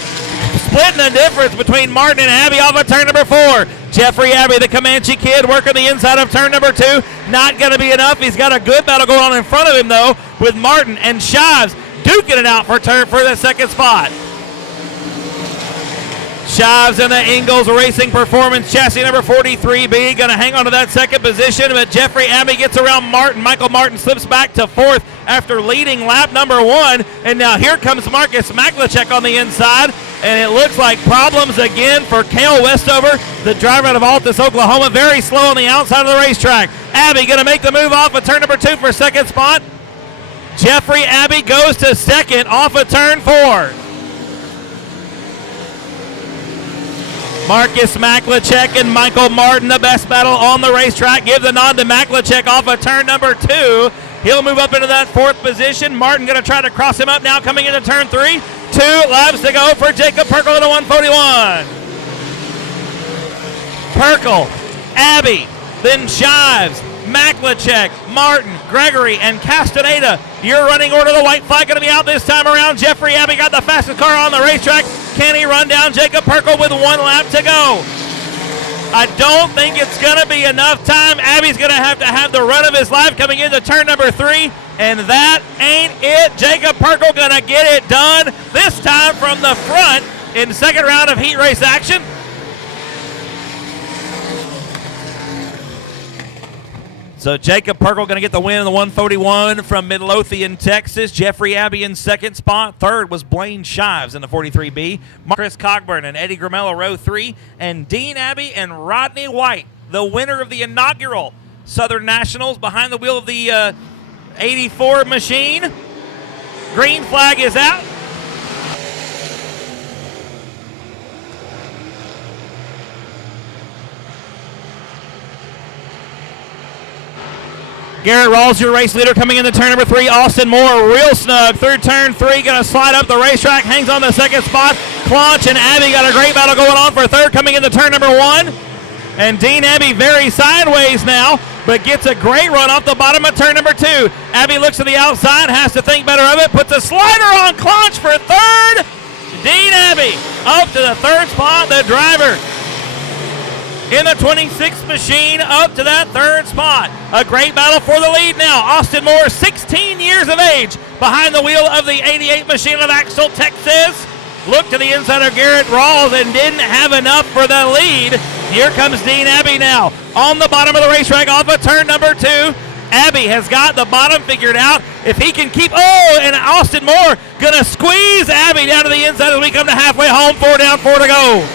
Splitting the difference between Martin and Abbey off of turn number 4. Jeffrey Abbey, the Comanche kid, working the inside of turn number 2. Not going to be enough. He's got a good battle going on in front of him, though, with Martin and Shives duking it out for the second spot. Shives in the Ingalls Racing Performance chassis number 43B, going to hang on to that second position, but Jeffrey Abbey gets around Martin. Michael Martin slips back to 4th after leading lap number 1, and now here comes Marcus Maklachek on the inside, and it looks like problems again for Cale Westover, the driver out of Altus, Oklahoma, very slow on the outside of the racetrack. Abbey going to make the move off of turn number 2 for second spot. Jeffrey Abbey goes to second off of turn 4. Marcus Maklachek and Michael Martin, the best battle on the racetrack. Give the nod to Maklachek off of turn number 2. He'll move up into that 4th position. Martin going to try to cross him up now coming into turn 3. 2 laps to go for Jacob Perkle in a 141. Perkle, Abbey, then Shives, Maklachek, Martin, Gregory, and Castaneda. Your running order, the white flag going to be out this time around. Jeffrey Abbey got the fastest car on the racetrack. Can he run down Jacob Perkle with 1 lap to go? I don't think it's going to be enough time. Abbey's going to have the run of his life coming into turn number 3, and that ain't it. Jacob Perkle going to get it done, this time from the front in the second round of heat race action. So Jacob Perkle going to get the win in the 141 from Midlothian, Texas. Jeffrey Abbey in second spot. Third was Blaine Shives in the 43B. Chris Cogburn and Eddie Gramello row 3. And Dean Abbey and Rodney White, the winner of the inaugural Southern Nationals, behind the wheel of the 84 machine. Green flag is out. Garrett Rawls, your race leader, coming into turn number 3. Austin Moore, real snug through turn 3, going to slide up the racetrack, hangs on the second spot. Claunch and Abbey got a great battle going on for third, coming into turn number 1. And Dean Abbey very sideways now, but gets a great run off the bottom of turn number 2. Abbey looks to the outside, has to think better of it, puts a slider on Claunch for third. Dean Abbey up to the third spot, the driver in the 26 machine up to that third spot. A great battle for the lead now. Austin Moore, 16 years of age, behind the wheel of the 88 machine of Axel, Texas. Looked to the inside of Garrett Rawls and didn't have enough for the lead. Here comes Dean Abbey now on the bottom of the racetrack off of turn number 2. Abbey has got the bottom figured out. If he can keep, and Austin Moore gonna squeeze Abbey down to the inside as we come to halfway home. 4 down, 4 to go.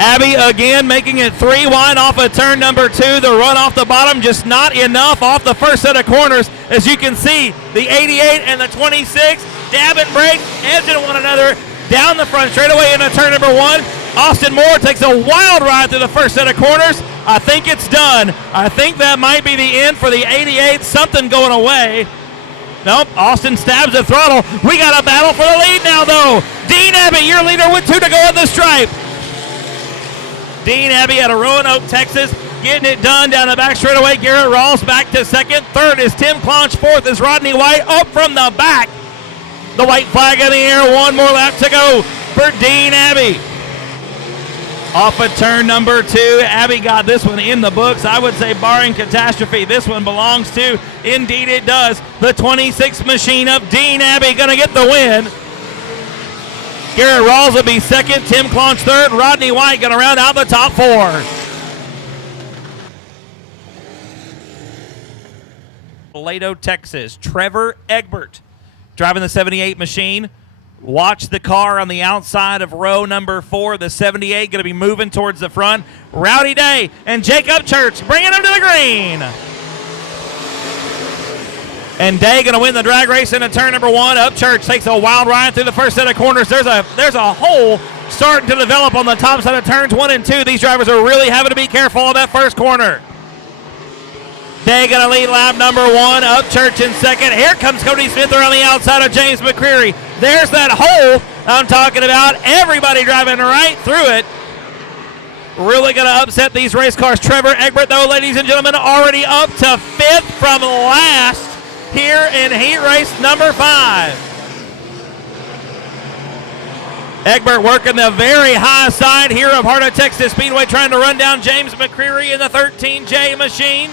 Abbey again making it 3 wide off of turn number 2. The run off the bottom just not enough off the first set of corners. As you can see, the 88 and the 26 dab and break, edging one another down the front straightaway into turn number 1. Austin Moore takes a wild ride through the first set of corners. I think it's done. I think that might be the end for the 88. Something going away. Nope, Austin stabs the throttle. We got a battle for the lead now, though. Dean Abbey, your leader, with 2 to go on the stripe. Dean Abbey out of Roanoke, Texas, getting it done down the back straightaway. Garrett Rawls back to second. Third is Tim Claunch. Fourth is Rodney White up from the back. The white flag in the air. 1 more lap to go for Dean Abbey. Off of turn number 2. Abbey got this one in the books. I would say barring catastrophe, this one belongs to, indeed it does, the 26 machine of Dean Abbey going to get the win. Garrett Rawls will be second, Tim Claunch third, Rodney White going to round out the top 4. Laredo, Texas, Trevor Egbert driving the 78 machine. Watch the car on the outside of row number 4. The 78 going to be moving towards the front. Rowdy Day and Jake Upchurch bringing him to the green. And Day going to win the drag race into turn number 1. Upchurch takes a wild ride through the first set of corners. There's a hole starting to develop on the top side of turns 1 and 2. These drivers are really having to be careful on that first corner. Day going to lead lap number 1. Upchurch in second. Here comes Cody Smith around the outside of James McCreary. There's that hole I'm talking about. Everybody driving right through it. Really going to upset these race cars. Trevor Egbert, though, ladies and gentlemen, already up to 5th from last here in heat race number 5. Egbert working the very high side here of Heart O Texas Speedway, trying to run down James McCreary in the 13J machine.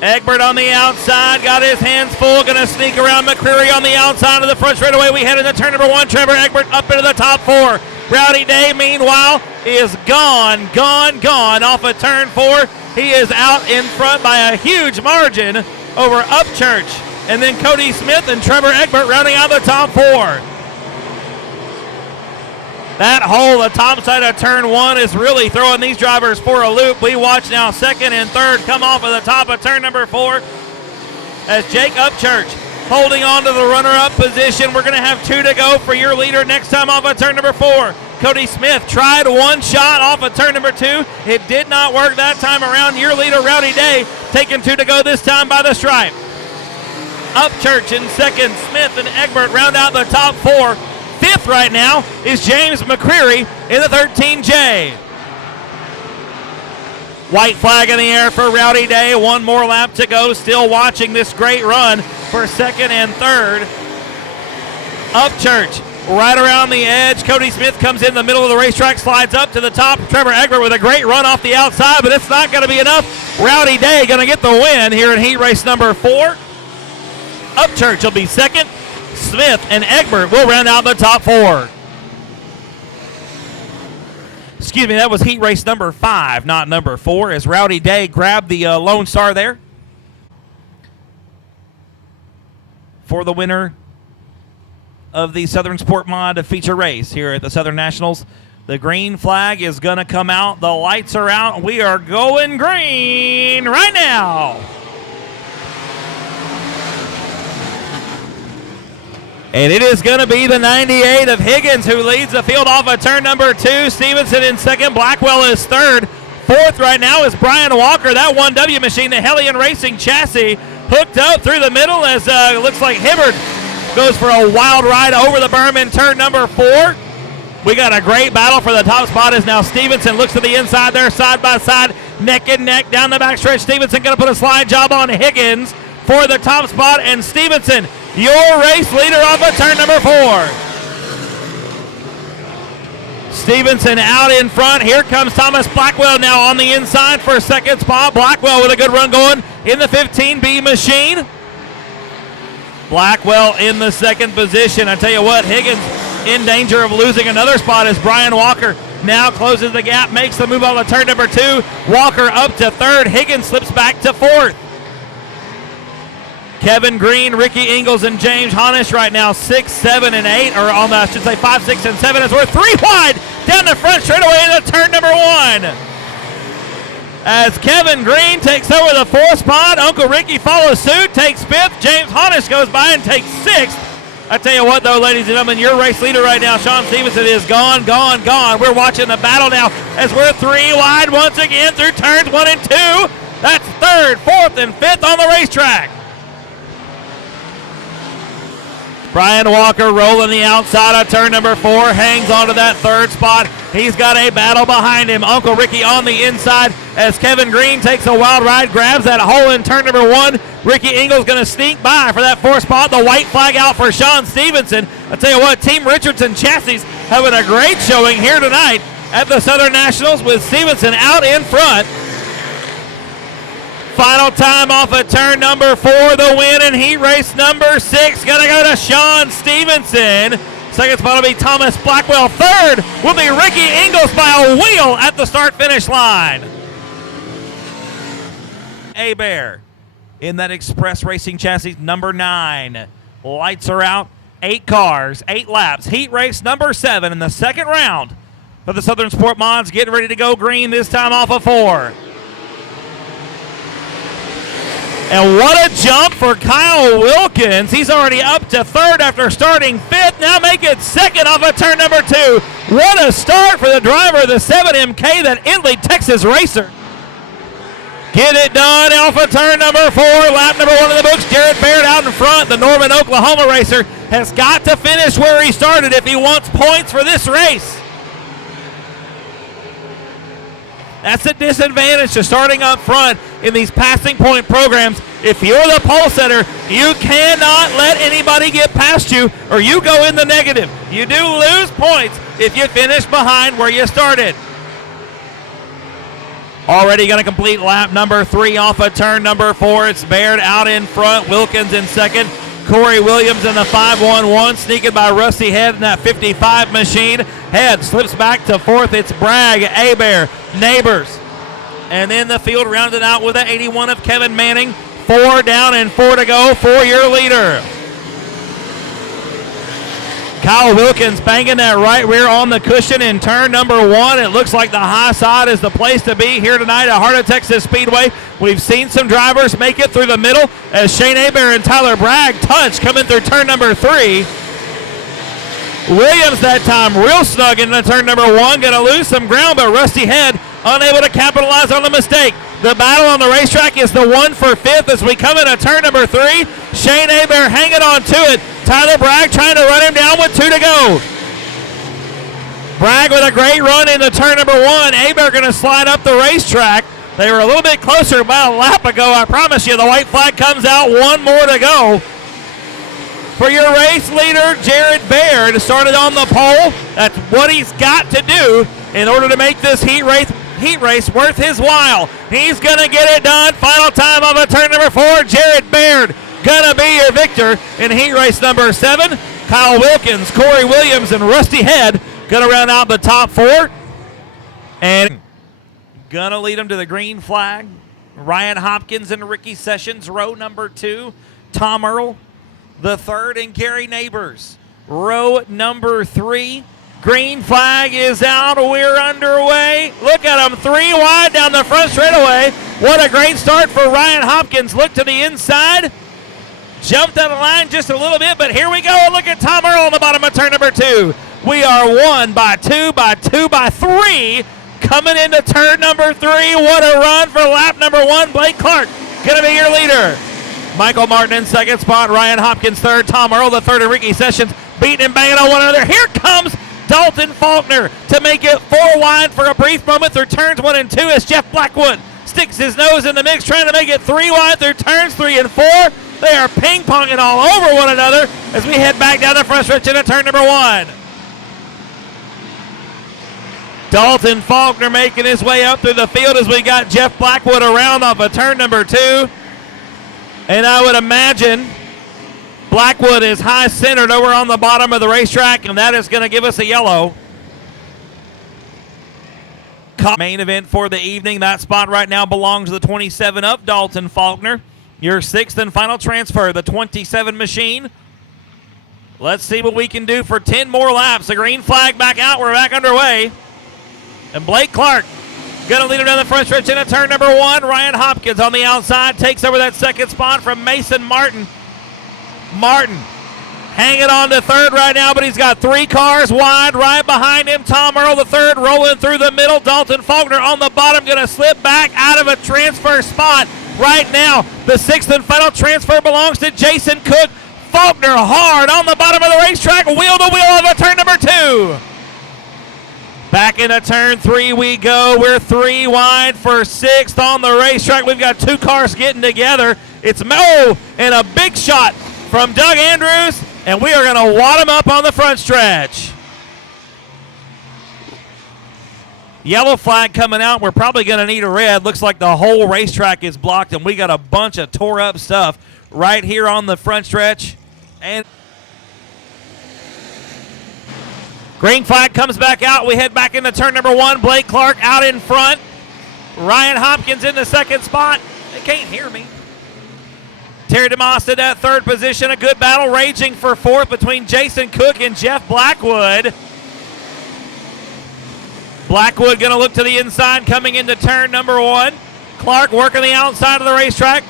Egbert on the outside, got his hands full, going to sneak around McCreary on the outside of the front straightaway. We head into turn number 1. Trevor Egbert up into the top 4. Rowdy Day, meanwhile, is gone off of turn 4. He is out in front by a huge margin over Upchurch. And then Cody Smith and Trevor Egbert rounding out the top 4. That hole, the top side of turn 1, is really throwing these drivers for a loop. We watch now 2nd and 3rd come off of the top of turn number 4 as Jake Upchurch holding on to the runner-up position. We're going to have 2 to go for your leader next time off of turn number 4. Cody Smith tried one shot off of turn number 2. It did not work that time around. Your leader, Rowdy Day, taking 2 to go this time by the stripe. Upchurch in 2nd. Smith and Egbert round out the top 4. 5th right now is James McCreary in the 13J. White flag in the air for Rowdy Day. 1 more lap to go. Still watching this great run for 2nd and 3rd. Upchurch right around the edge. Cody Smith comes in the middle of the racetrack, slides up to the top. Trevor Egbert with a great run off the outside, but it's not going to be enough. Rowdy Day going to get the win here in heat race number 4. Upchurch will be 2nd. Smith and Egbert will round out the top 4. Excuse me, that was heat race number 5, not number 4, as Rowdy Day grabbed the Lone Star there for the winner of the Southern Sport Mod feature race here at the Southern Nationals. The green flag is going to come out. The lights are out. We are going green right now. And it is going to be the 98 of Higgins who leads the field off of turn number 2. Stevenson in 2nd. Blackwell is 3rd. 4th right now is Brian Walker. That 1W machine, the Hellion Racing chassis, hooked up through the middle as it looks like Hibbard goes for a wild ride over the berm in turn number 4. We got a great battle for the top spot as now Stevenson looks to the inside there, side by side, neck and neck down the backstretch. Stevenson going to put a slide job on Higgins for the top spot, and Stevenson, your race leader off of turn number 4. Stevenson out in front. Here comes Thomas Blackwell now on the inside for 2nd spot. Blackwell with a good run going in the 15B machine. Blackwell in the 2nd position. I tell you what, Higgins in danger of losing another spot as Brian Walker now closes the gap, makes the move on the turn number 2. Walker up to 3rd. Higgins slips back to 4th. Kevin Green, Ricky Ingles, and James Honish right now 6, 7, and 8, or on the, I should say 5, 6, and 7 as we're 3 wide down the front straightaway into turn number 1. As Kevin Green takes over the 4th spot, Uncle Ricky follows suit, takes 5th. James Honish goes by and takes 6th. I tell you what, though, ladies and gentlemen, your race leader right now, Sean Stevenson, is gone. We're watching the battle now as we're 3 wide once again through turns 1 and 2. That's 3rd, 4th, and 5th on the racetrack. Brian Walker rolling the outside of turn number 4, hangs onto that 3rd spot. He's got a battle behind him. Uncle Ricky on the inside as Kevin Green takes a wild ride, grabs that hole in turn number 1. Ricky Ingles going to sneak by for that 4th spot. The white flag out for Sean Stevenson. I tell you what, Team Richardson Chassis having a great showing here tonight at the Southern Nationals with Stevenson out in front. Final time off of turn number 4, the win in heat race number 6. Gonna go to Sean Stevenson. 2nd spot will be Thomas Blackwell. 3rd will be Ricky Ingles by a wheel at the start-finish line. A-Bear in that Express Racing chassis, number 9. Lights are out. 8 cars, 8 laps. Heat race number 7 in the 2nd round for the Southern Sport Mods. Getting ready to go green this time off of 4. And what a jump for Kyle Wilkins. He's already up to 3rd after starting 5th. Now make it 2nd off of turn number 2. What a start for the driver of the 7MK, that Italy, Texas racer. get it done off of turn number 4. Lap number 1 in the books. Jared Baird out in front. The Norman, Oklahoma racer has got to finish where he started if he wants points for this race. That's a disadvantage to starting up front in these passing point programs. If you're the pole setter, you cannot let anybody get past you or you go in the negative. You do lose points if you finish behind where you started. Already going to complete lap number 3 off of turn number 4. It's Baird out in front, Wilkins in second, Corey Williams in the 511, sneaking by Rusty Head in that 55 machine. Head slips back to 4th. It's Bragg, Hebert, Neighbors. And then the field rounded out with an 81 of Kevin Manning. 4 down and 4 to go for your leader. Kyle Wilkins banging that right rear on the cushion in turn number 1. It looks like the high side is the place to be here tonight at Heart O Texas Speedway. We've seen some drivers make it through the middle as Shane Hebert and Tyler Bragg touch coming through turn number 3. Williams that time real snug into turn number 1. Going to lose some ground, but Rusty Head unable to capitalize on the mistake. The battle on the racetrack is the 1 for 5th as we come into turn number 3. Shane Hebert hanging on to it. Tyler Bragg trying to run him down with 2 to go. Bragg with a great run into turn number 1. Hebert going to slide up the racetrack. They were a little bit closer about a lap ago. I promise you the white flag comes out. 1 more to go. For your race leader, Jared Baird, started on the pole. That's what he's got to do in order to make this heat race worth his while. He's going to get it done. Final time on the turn number 4. Jared Baird going to be your victor in heat race number 7. Kyle Wilkins, Corey Williams, and Rusty Head going to round out the top 4. And going to lead them to the green flag. Ryan Hopkins and Ricky Sessions, row number 2. Tom Earl, the 3rd, and Gary Neighbors, row number 3. Green flag is out. We're underway. Look at them. 3 wide down the front straightaway. What a great start for Ryan Hopkins. Look to the inside. Jumped out of line just a little bit, but here we go. Look at Tom Earl on the bottom of turn number 2. We are 1 by 2 by 2 by 3 coming into turn number 3. What a run for lap number 1. Blake Clark going to be your leader. Michael Martin in second spot. Ryan Hopkins 3rd. Tom Earl the 3rd, and Ricky Sessions beating and banging on one another. Here comes Dalton Faulkner to make it 4 wide for a brief moment through turns 1 and 2 as Jeff Blackwood sticks his nose in the mix trying to make it 3 wide through turns 3 and 4. They are ping-ponging all over one another as we head back down the front stretch into turn number 1. Dalton Faulkner making his way up through the field as we got Jeff Blackwood around off of turn number 2. And I would imagine Blackwood is high centered over on the bottom of the racetrack, and that is going to give us a yellow. Main event for the evening. That spot right now belongs to the 27 of Dalton Faulkner. Your 6th and final transfer, the 27 machine. Let's see what we can do for 10 more laps. The green flag back out. We're back underway. And Blake Clark going to lead him down the front stretch into turn number 1. Ryan Hopkins on the outside takes over that 2nd spot from Mason Martin. Martin hanging on to 3rd right now, but he's got 3 cars wide right behind him. Tom Earl the 3rd rolling through the middle. Dalton Faulkner on the bottom going to slip back out of a transfer spot right now. The 6th and final transfer belongs to Jason Cook. Faulkner hard on the bottom of the racetrack, wheel to wheel over turn number 2. Back into turn 3 we go. We're 3 wide for 6th on the racetrack. We've got 2 cars getting together. It's Mo and a big shot from Doug Andrews, and we are going to wad him up on the front stretch. Yellow flag coming out. We're probably going to need a red. Looks like the whole racetrack is blocked, and we got a bunch of tore up stuff right here on the front stretch. And green flag comes back out. We head back into turn number 1. Blake Clark out in front. Ryan Hopkins in the 2nd spot. They can't hear me. Terry DeMoss in that 3rd position. A good battle raging for 4th between Jason Cook and Jeff Blackwood. Blackwood going to look to the inside coming into turn number 1. Clark working the outside of the racetrack.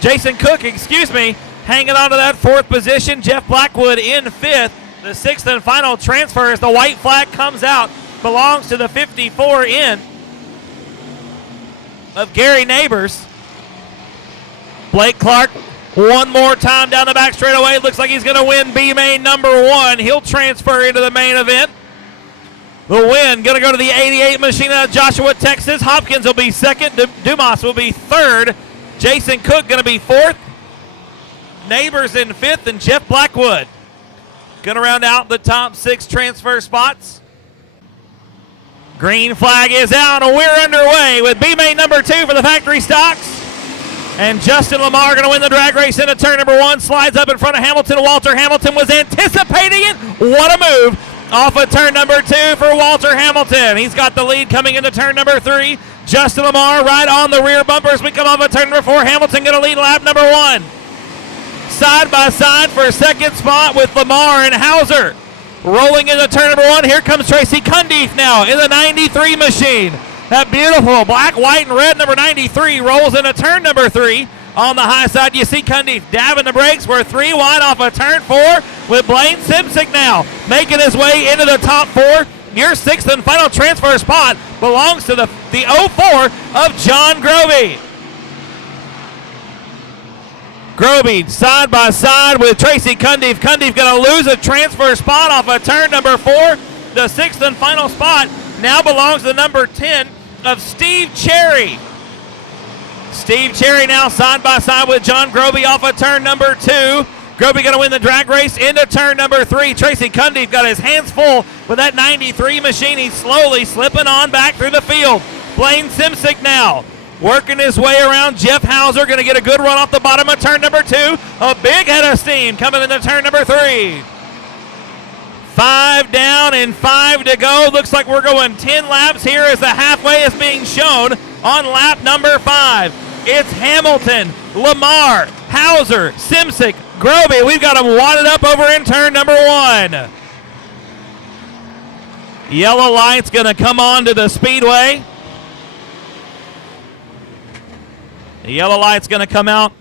Jason Cook, hanging on to that 4th position. Jeff Blackwood in 5th. The 6th and final transfer as the white flag comes out belongs to the 54 in. of Gary Neighbors. Blake Clark one more time down the back straightaway. Looks like he's going to win B-Main number 1. He'll transfer into the main event. The win going to go to the 88 machine out of Joshua, Texas. Hopkins will be second. Dumas will be third. Jason Cook going to be fourth. Neighbors in fifth, and Jeff Blackwood going to round out the top 6 transfer spots. Green flag is out, and we're underway with B-Main number 2 for the factory stocks. And Justin Lamar going to win the drag race into turn number 1. Slides up in front of Hamilton. Walter Hamilton was anticipating it. What a move off of turn number 2 for Walter Hamilton. He's got the lead coming into turn number 3. Justin Lamar right on the rear bumper as we come off of turn number 4. Hamilton going to lead lap number 1. Side by side for second spot with Lamar and Hauser. Rolling into turn number 1. Here comes Tracy Cundiff now in the 93 machine. That beautiful black, white, and red number 93 rolls into turn number 3. On the high side, you see Cundiff dabbing the brakes. We're 3 wide off of turn 4 with Blaine Simsick now making his way into the top 4. Your 6th and final transfer spot belongs to the 04 of John Groby. Groby side by side with Tracy Cundiff. Cundiff going to lose a transfer spot off of turn number 4. The 6th and final spot now belongs to the number 10 of Steve Cherry. Steve Cherry now side by side with John Groby off of turn number 2. Groby going to win the drag race into turn number 3. Tracy Cundiff got his hands full with that 93 machine. He's slowly slipping on back through the field. Blaine Simsick now working his way around Jeff Hauser. Going to get a good run off the bottom of turn number 2. A big head of steam coming into turn number 3. 5 down and 5 to go. Looks like we're going 10 laps here as the halfway is being shown on lap number 5. It's Hamilton, Lamar, Hauser, Simsick, Groby. We've got them wadded up over in turn number 1. Yellow light's going to come on to the speedway. The yellow light's going to come out.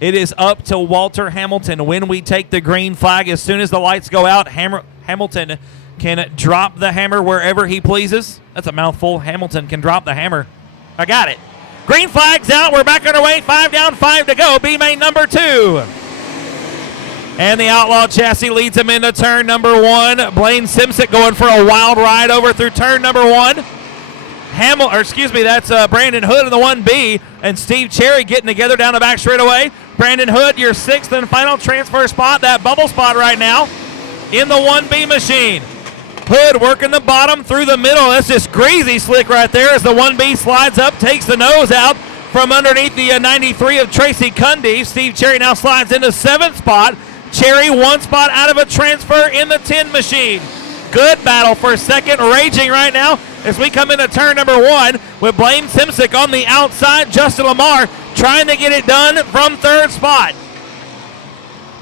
It is up to Walter Hamilton when we take the green flag. As soon as the lights go out, Hamilton can drop the hammer wherever he pleases. That's a mouthful. Hamilton can drop the hammer. I got it. Green flag's out. We're back underway. 5 down, 5 to go. B-Main number 2. And the Outlaw Chassis leads him into turn number 1. Blaine Simsick going for a wild ride over through turn number 1. That's Brandon Hood in the 1B, and Steve Cherry getting together down the back straightaway. Brandon Hood, your 6th and final transfer spot, that bubble spot right now in the 1B machine. Hood working the bottom through the middle. That's just greasy slick right there as the 1B slides up, takes the nose out from underneath the 93 of Tracy Cundiff. Steve Cherry now slides into 7th spot. Cherry 1 spot out of a transfer in the 10 machine. Good battle for second, raging right now as we come into turn number 1 with Blaine Simsick on the outside. Justin Lamar trying to get it done from 3rd spot.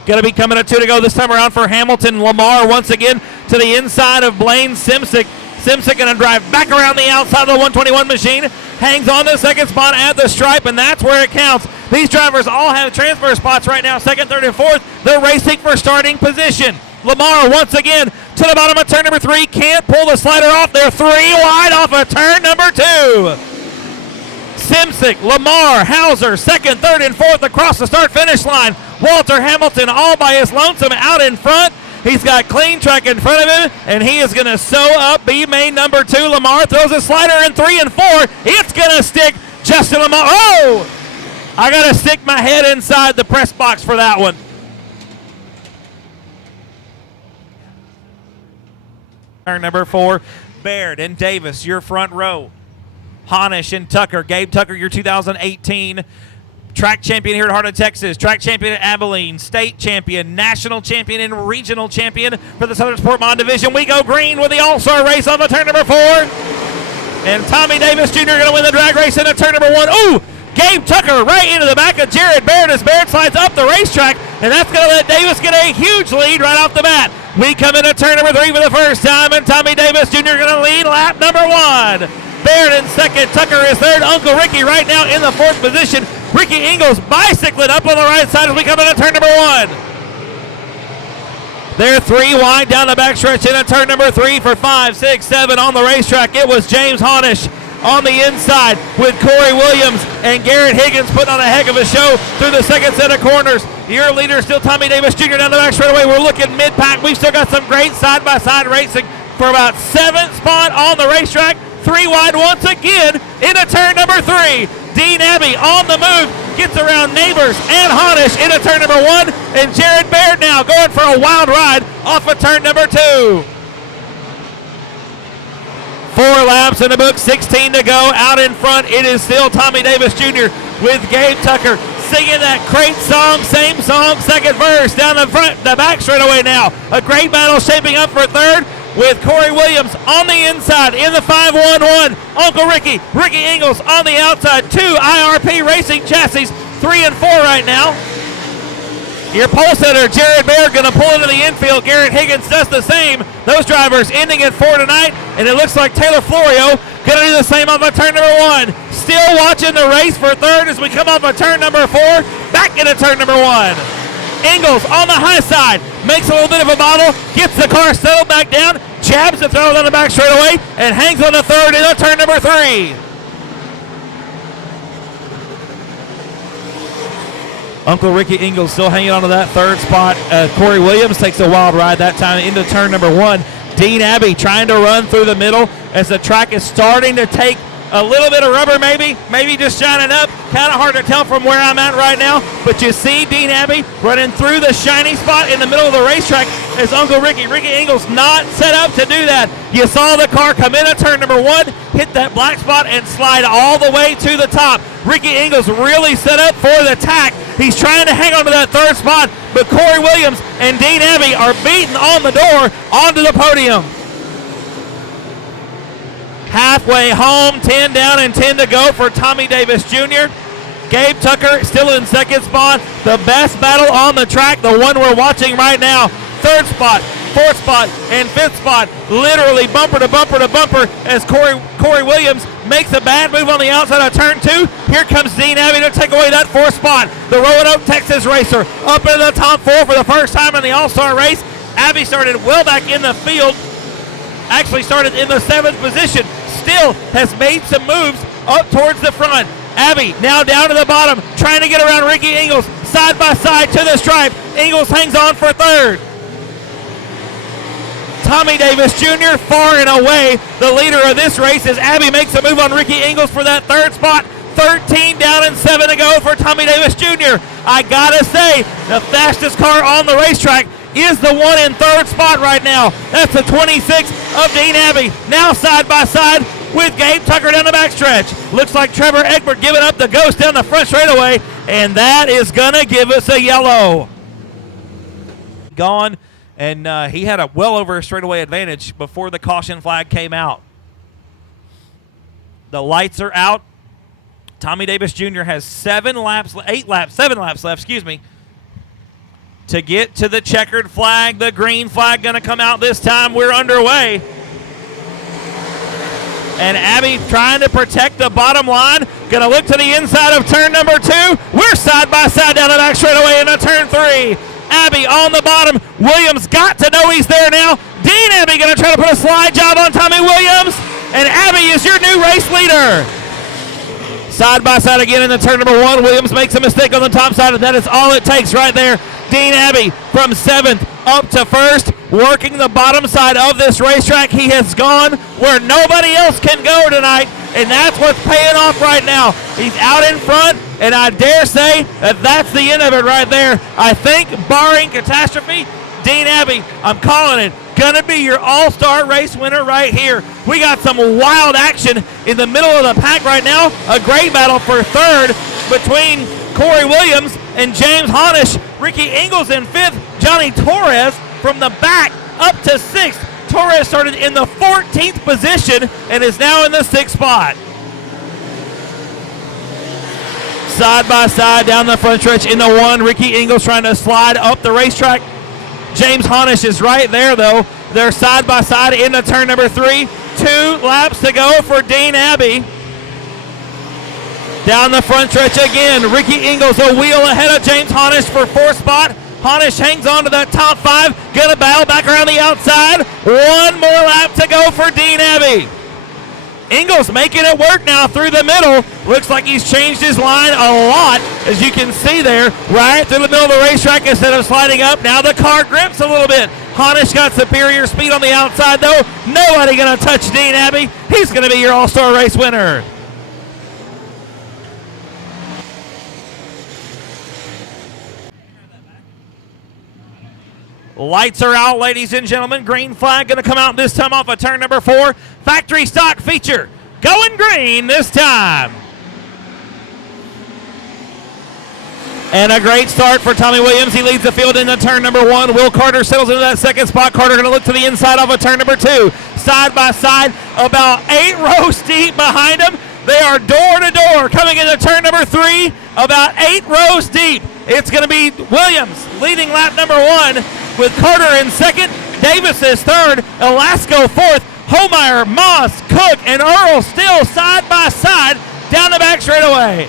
Going to be coming at 2 to go this time around for Hamilton. Lamar once again to the inside of Blaine Simsick. Simsick going to drive back around the outside of the 121 machine. Hangs on the 2nd spot at the stripe, and that's where it counts. These drivers all have transfer spots right now, 2nd, 3rd, and 4th. They're racing for starting position. Lamar once again to the bottom of turn number 3. Can't pull the slider off. They're 3 wide off of turn number 2. Simsick, Lamar, Hauser, 2nd, 3rd, and 4th across the start-finish line. Walter Hamilton all by his lonesome out in front. He's got clean track in front of him, and he is going to sew up B-Main number 2. Lamar throws a slider in 3 and 4. It's going to stick Justin Lamar. Oh! I got to stick my head inside the press box for that one. Turn number 4, Baird and Davis, your front row. Honish and Tucker. Gabe Tucker, your 2018 track champion here at Heart O Texas, track champion at Abilene, state champion, national champion, and regional champion for the Southern Sport Mod Division. We go green with the All-Star race on the turn number 4. And Tommy Davis Jr. going to win the drag race into turn number 1. Ooh! Gabe Tucker right into the back of Jared Baird as Baird slides up the racetrack, and that's going to let Davis get a huge lead right off the bat. We come into turn number 3 for the first time, and Tommy Davis Jr. going to lead lap number 1. Baird in 2nd, Tucker is 3rd. Uncle Ricky right now in the 4th position. Ricky Ingles bicycling up on the right side as we come into turn number 1. They're 3 wide down the backstretch into turn number 3 for 5, 6, 7 on the racetrack. It was James Honish on the inside with Corey Williams and Garrett Higgins putting on a heck of a show through the second set of corners. Your leader still Tommy Davis Jr. down the back straightaway. We're looking mid-pack. We've still got some great side-by-side racing for about 7th spot on the racetrack. 3 wide once again into turn number 3. Dean Abbey on the move, gets around Neighbors and Honish into turn number 1, and Jared Baird now going for a wild ride off of turn number 2. 4 laps in the book, 16 to go. Out in front, it is still Tommy Davis Jr. with Gabe Tucker singing that crate song, same song, second verse. Down the front, the back straightaway now. A great battle shaping up for third with Corey Williams on the inside in the 5-1-1. Uncle Ricky Ingles on the outside. 2 IRP Racing chassis, 3 and 4 right now. Your pole setter, Jared Baird, going to pull into the infield. Garrett Higgins does the same. Those drivers ending at 4 tonight, and it looks like Taylor Florio going to do the same off of turn number 1. Still watching the race for third as we come off of turn number 4. Back into turn number 1. Ingles on the high side, makes a little bit of a bobble, gets the car settled back down, jabs the throttle on the back straightaway, and hangs on the third into turn number 3. Uncle Ricky Ingles still hanging on to that third spot. Corey Williams takes a wild ride that time into turn number 1. Dean Abbey trying to run through the middle as the track is starting to take a little bit of rubber, maybe just shining up. Kind of hard to tell from where I'm at right now, but you see Dean Abbey running through the shiny spot in the middle of the racetrack as Uncle Ricky Ingles not set up to do that. You saw the car come in at turn number 1, hit that black spot, and slide all the way to the top. Ricky Ingles really set up for the tack. He's trying to hang on to that third spot, but Corey Williams and Dean Abbey are beating on the door onto the podium. Halfway home, 10 down and 10 to go for Tommy Davis Jr. Gabe Tucker still in second spot. The best battle on the track, the one we're watching right now. Third spot, fourth spot, and fifth spot. Literally bumper to bumper to bumper as Corey Williams makes a bad move on the outside of turn 2. Here comes Dean Abbey to take away that fourth spot. The Roanoke, Texas racer up into the top 4 for the first time in the All-Star race. Abbey started well back in the field. Actually started in the 7th position. Still has made some moves up towards the front. Abbey now down to the bottom, trying to get around Ricky Ingles, side by side to the stripe. Ingles hangs on for third. Tommy Davis Jr. far and away the leader of this race as Abbey makes a move on Ricky Ingles for that third spot. 13 down and 7 to go for Tommy Davis Jr. I gotta say, the fastest car on the racetrack is the one in third spot right now. That's the 26 of Dean Abbey. Now side by side with Gabe Tucker down the backstretch. Looks like Trevor Egbert giving up the ghost down the front straightaway, and that is gonna give us a yellow. Gone, and he had a well over a straightaway advantage before the caution flag came out. The lights are out. Tommy Davis Jr. has 7 laps left, to get to the checkered flag. The green flag going to come out this time. We're underway. And Abbey trying to protect the bottom line. Going to look to the inside of turn number 2. We're side by side down the back straightaway into turn 3. Abbey on the bottom. Williams got to know he's there now. Dean Abbey going to try to put a slide job on Tommy Williams. And Abbey is your new race leader. Side by side again in the turn number 1. Williams makes a mistake on the top side, and that is all it takes right there. Dean Abbey from 7th up to 1st, working the bottom side of this racetrack. He has gone where nobody else can go tonight, and that's what's paying off right now. He's out in front, and I dare say that that's the end of it right there. I think, barring catastrophe, Dean Abbey, I'm calling it, gonna be your all-star race winner right here. We got some wild action in the middle of the pack right now. A great battle for third between Corey Williams and James Honish. Ricky Ingles in 5th. Johnny Torres from the back up to 6th. Torres started in the 14th position and is now in the 6th spot. Side by side down the front stretch in the 1. Ricky Ingles trying to slide up the racetrack. James Honish is right there, though. They're side by side into turn number 3. 2 laps to go for Dean Abbey. Down the front stretch again. Ricky Ingles a wheel ahead of James Honish for 4th spot. Honish hangs on to that top 5. Gonna battle back around the outside. 1 more lap to go for Dean Abbey. Ingles making it work now through the middle. Looks like he's changed his line a lot, as you can see there, right through the middle of the racetrack instead of sliding up. Now the car grips a little bit. Honish got superior speed on the outside, though. Nobody going to touch Dean Abbey. He's going to be your all-star race winner. Lights are out, ladies and gentlemen. Green flag going to come out this time off of turn number 4. Factory stock feature. Going green this time. And a great start for Tommy Williams. He leads the field into turn number 1. Will Carter settles into that second spot. Carter going to look to the inside off of turn number 2. Side by side, about 8 rows deep behind him. They are door to door coming into turn number 3, about 8 rows deep. It's going to be Williams leading lap number 1 with Carter in second. Davis is third. Elasco fourth. Homeyer, Moss, Cook, and Earl still side by side down the back straightaway.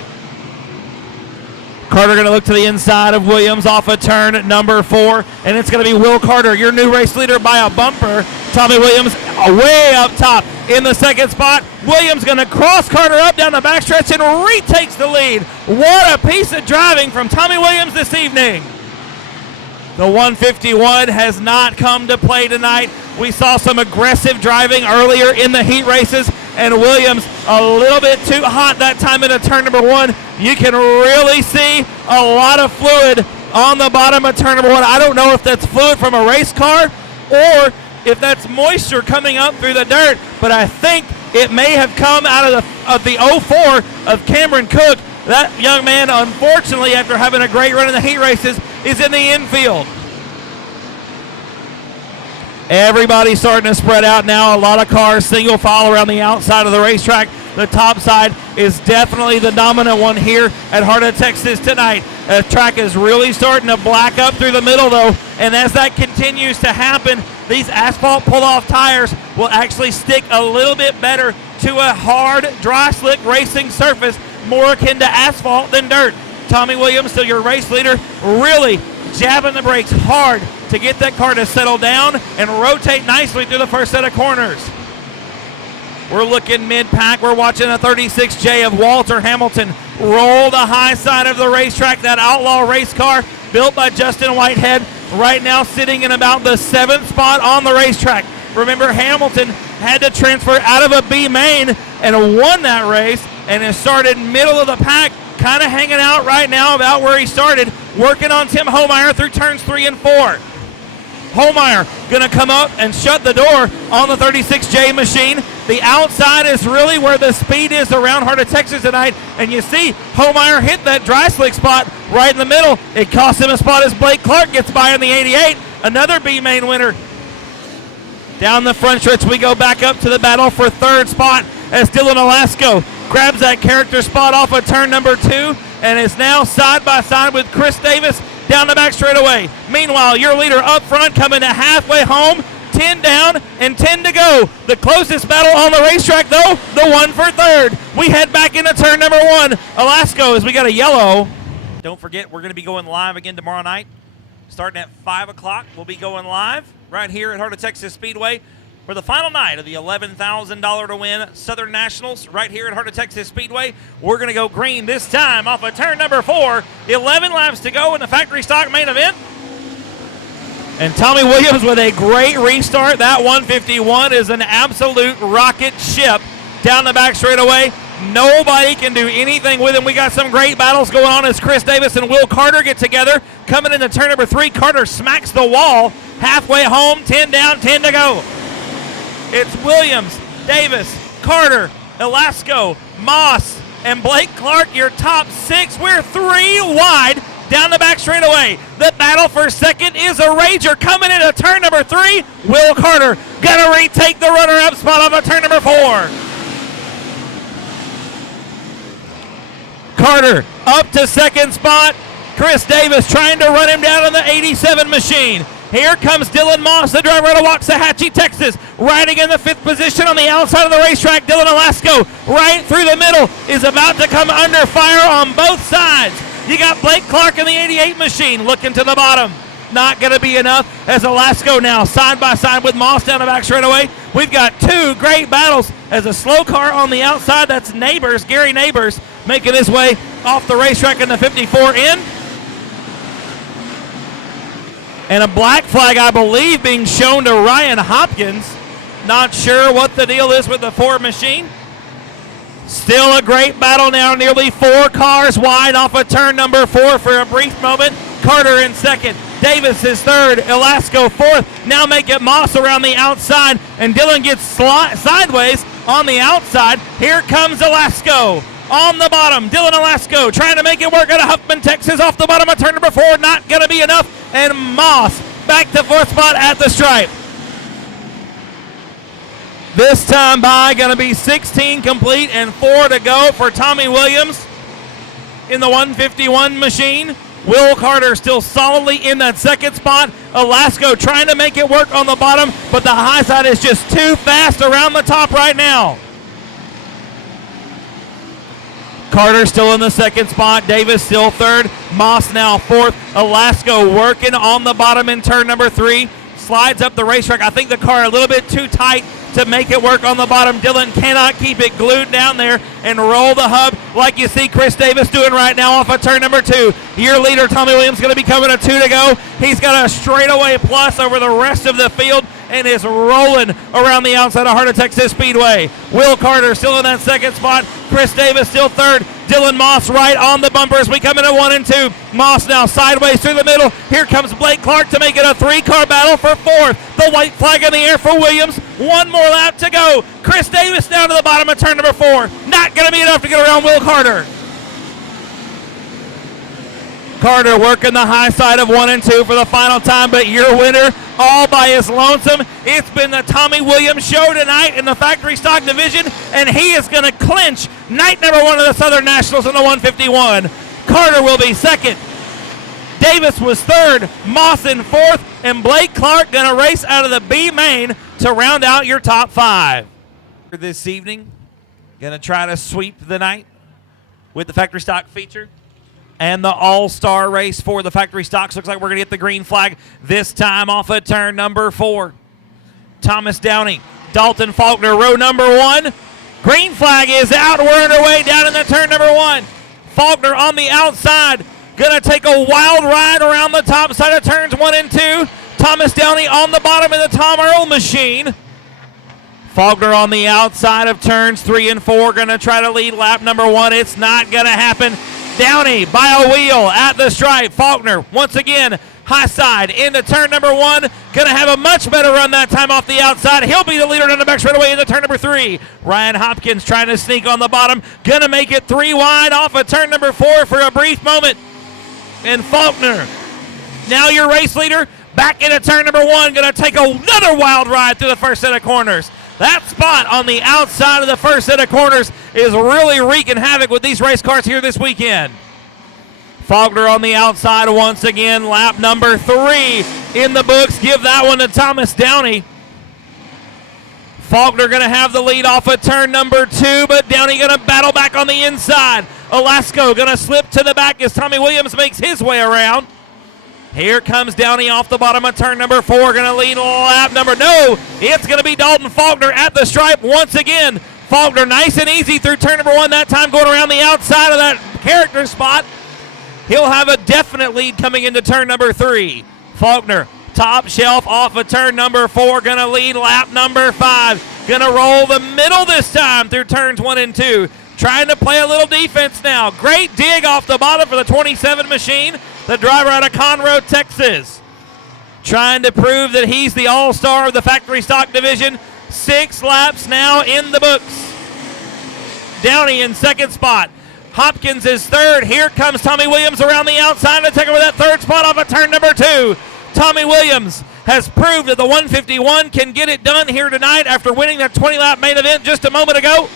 Carter going to look to the inside of Williams off of turn number 4, and it's going to be Will Carter, your new race leader by a bumper. Tommy Williams way up top in the second spot. Williams going to cross Carter up down the backstretch and retakes the lead. What a piece of driving from Tommy Williams this evening. The 151 has not come to play tonight. We saw some aggressive driving earlier in the heat races, and Williams a little bit too hot that time into turn number 1. You can really see a lot of fluid on the bottom of turn number 1. I don't know if that's fluid from a race car or if that's moisture coming up through the dirt, but I think it may have come out of the 04 of Cameron Cook. That young man, unfortunately, after having a great run in the heat races, is in the infield. Everybody's starting to spread out now. A lot of cars single file around the outside of the racetrack. The top side is definitely the dominant one here at Heart O Texas tonight. The track is really starting to black up through the middle, though, and as that continues to happen, these asphalt pull-off tires will actually stick a little bit better to a hard, dry, slick racing surface, more akin to asphalt than dirt. Tommy Williams, still your race leader, really jabbing the brakes hard to get that car to settle down and rotate nicely through the first set of corners. We're looking mid-pack. We're watching a 36J of Walter Hamilton roll the high side of the racetrack. That outlaw race car built by Justin Whitehead, right now sitting in about the 7th spot on the racetrack. Remember, Hamilton had to transfer out of a B main and won that race, and has started middle of the pack, kind of hanging out right now about where he started, working on Tim Homeyer through turns 3 and 4. Homeyer going to come up and shut the door on the 36J machine. The outside is really where the speed is around Heart O Texas tonight, and you see Homeyer hit that dry slick spot right in the middle. It cost him a spot as Blake Clark gets by in the 88, another B main winner. Down the front stretch we go back up to the battle for third spot as Dylan Elasco grabs that character spot off of turn number 2 and is now side by side with Chris Davis down the back straightaway. Meanwhile, your leader up front coming to halfway home, 10 down and 10 to go. The closest battle on the racetrack, though, the one for third. We head back into turn number 1. Elasco, as we got a yellow. Don't forget, we're going to be going live again tomorrow night. Starting at 5 o'clock, we'll be going live right here at Heart O Texas Speedway for the final night of the $11,000 to win Southern Nationals right here at Heart O Texas Speedway. We're going to go green this time off of turn number 4. 11 laps to go in the factory stock main event. And Tommy Williams with a great restart. That 151 is an absolute rocket ship down the back straightaway. Nobody can do anything with him. We got some great battles going on as Chris Davis and Will Carter get together. Coming into turn number 3, Carter smacks the wall. Halfway home, 10 down, 10 to go. It's Williams, Davis, Carter, Elasco, Moss, and Blake Clark, your top 6. We're 3 wide down the back straightaway. The battle for second is a rager coming into turn number 3. Will Carter gonna retake the runner-up spot off of turn number 4. Carter up to second spot. Chris Davis trying to run him down on the 87 machine. Here comes Dylan Moss, the driver out of Waxahachie, Texas, riding in the 5th position on the outside of the racetrack. Dylan Elasco, right through the middle, is about to come under fire on both sides. You got Blake Clark in the 88 machine looking to the bottom. Not going to be enough as Alasko now side by side with Moss down the back straightaway. We've got two great battles as a slow car on the outside. That's Neighbors, Gary Neighbors, making his way off the racetrack in the 54 in. And a black flag, I believe, being shown to Ryan Hopkins. Not sure what the deal is with the Ford machine. Still a great battle now, nearly 4 cars wide off of turn number 4 for a brief moment. Carter in second, Davis is third, Alasko fourth. Now make it Moss around the outside, and Dylan gets sideways on the outside. Here comes Alasko on the bottom. Dylan Alasko trying to make it work out of Huffman, Texas, off the bottom of turn number 4. Not going to be enough, and Moss back to 4th spot at the stripe. This time by going to be 16 complete and 4 to go for Tommy Williams in the 151 machine. Will Carter still solidly in that 2nd spot. Alasko trying to make it work on the bottom, but the high side is just too fast around the top right now. Carter still in the 2nd spot. Davis still 3rd. Moss now 4th. Alasko working on the bottom in turn number 3. Slides up the racetrack. I think the car a little bit too tight to make it work on the bottom. Dylan cannot keep it glued down there and roll the hub like you see Chris Davis doing right now off of turn number 2. Your leader, Tommy Williams, going to be coming a 2 to go. He's got a straightaway plus over the rest of the field and is rolling around the outside of Heart O Texas Speedway. Will Carter still in that 2nd spot. Chris Davis still 3rd. Dylan Moss right on the bumpers. We come into 1 and 2. Moss now sideways through the middle. Here comes Blake Clark to make it a 3-car battle for 4th. The white flag in the air for Williams. 1 more lap to go. Chris Davis down to the bottom of turn number 4. Not going to be enough to get around Will Carter. Carter working the high side of 1 and 2 for the final time, but your winner all by his lonesome. It's been the Tommy Williams show tonight in the factory stock division, and he is going to clinch night number 1 of the Southern Nationals in the 151. Carter will be 2nd. Davis was 3rd, Moss in 4th, and Blake Clark going to race out of the B main to round out your top 5. This evening, going to try to sweep the night with the factory stock feature and the all-star race for the factory stocks. Looks like we're going to get the green flag this time off of turn number 4. Thomas Downey, Dalton Faulkner, row number 1. Green flag is out. We're underway down in the turn number 1. Faulkner on the outside, going to take a wild ride around the top side of turns 1 and 2. Thomas Downey on the bottom of the Tom Earl machine. Faulkner on the outside of turns 3 and 4, going to try to lead lap number 1. It's not going to happen. Downey by a wheel at the stripe. Faulkner once again high side into turn number 1. Going to have a much better run that time off the outside. He'll be the leader down the back straightaway into turn number 3. Ryan Hopkins trying to sneak on the bottom. Going to make it 3 wide off of turn number 4 for a brief moment. And Faulkner, now your race leader, back into turn number 1. Going to take another wild ride through the first set of corners. That spot on the outside of the first set of corners is really wreaking havoc with these race cars here this weekend. Faulkner on the outside once again. Lap number 3 in the books. Give that one to Thomas Downey. Faulkner going to have the lead off of turn number 2, but Downey going to battle back on the inside. Alasko going to slip to the back as Tommy Williams makes his way around. Here comes Downey off the bottom of turn number 4, going to lead lap number. No, it's going to be Dalton Faulkner at the stripe once again. Faulkner nice and easy through turn number 1, that time going around the outside of that character spot. He'll have a definite lead coming into turn number 3. Faulkner, top shelf off of turn number 4, going to lead lap number 5. Going to roll the middle this time through turns 1 and 2. Trying to play a little defense now. Great dig off the bottom for the 27 machine. The driver out of Conroe, Texas. Trying to prove that he's the all-star of the factory stock division. 6 laps now in the books. Downey in 2nd spot. Hopkins is 3rd. Here comes Tommy Williams around the outside to take over that 3rd spot off of turn number 2. Tommy Williams has proved that the 151 can get it done here tonight after winning that 20-lap main event just a moment ago.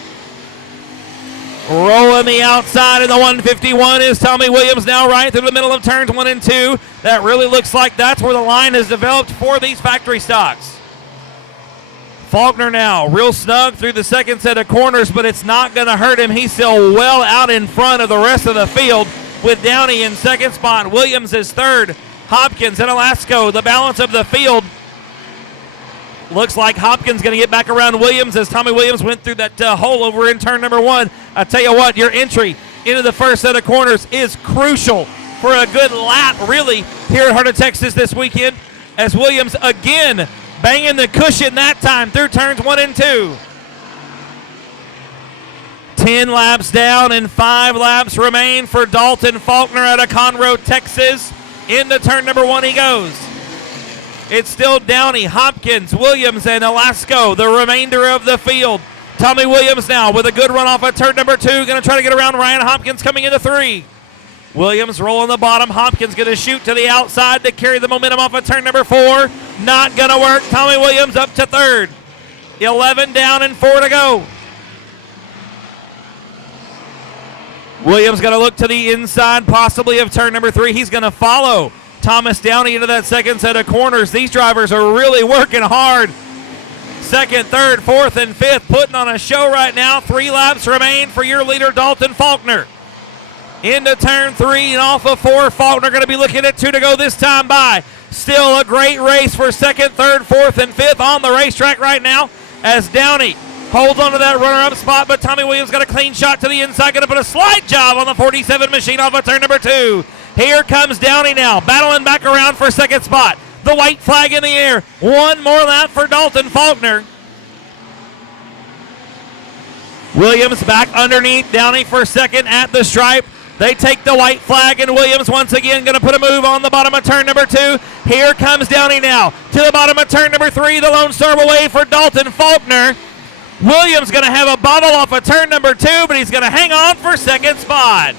Rolling the outside in the 151 is Tommy Williams, now right through the middle of turns 1 and 2. That really looks like that's where the line has developed for these factory stocks. Faulkner now real snug through the 2nd set of corners, but it's not going to hurt him. He's still well out in front of the rest of the field with Downey in 2nd spot. Williams is 3rd. Hopkins and Alasko, the balance of the field. Looks like Hopkins going to get back around Williams as Tommy Williams went through that hole over in turn number 1. I tell you what, your entry into the first set of corners is crucial for a good lap, really, here at Heart of Texas this weekend, as Williams again banging the cushion that time through turns 1 and 2. 10 laps down and 5 laps remain for Dalton Faulkner out of Conroe, Texas. Into turn number 1 he goes. It's still Downey, Hopkins, Williams, and Alasko, the remainder of the field. Tommy Williams now with a good run off of turn number 2. Going to try to get around Ryan Hopkins coming into 3. Williams rolling the bottom. Hopkins going to shoot to the outside to carry the momentum off of turn number 4. Not going to work. Tommy Williams up to 3rd. 11 down and 4 to go. Williams going to look to the inside, possibly of turn number 3. He's going to follow Thomas Downey into that second set of corners. These drivers are really working hard. 2nd, 3rd, 4th, and 5th putting on a show right now. 3 laps remain for your leader, Dalton Faulkner. Into turn 3 and off of 4. Faulkner going to be looking at 2 to go this time by. Still a great race for 2nd, 3rd, 4th, and 5th on the racetrack right now as Downey holds on to that runner-up spot, but Tommy Williams got a clean shot to the inside. Going to put a slide job on the 47 machine off of turn number 2. Here comes Downey now, battling back around for 2nd spot. The white flag in the air. 1 more lap for Dalton Faulkner. Williams back underneath Downey for 2nd at the stripe. They take the white flag, and Williams once again going to put a move on the bottom of turn number 2. Here comes Downey now to the bottom of turn number 3. The Lone Star will wait for Dalton Faulkner. Williams going to have a bobble off of turn number 2, but he's going to hang on for 2nd spot.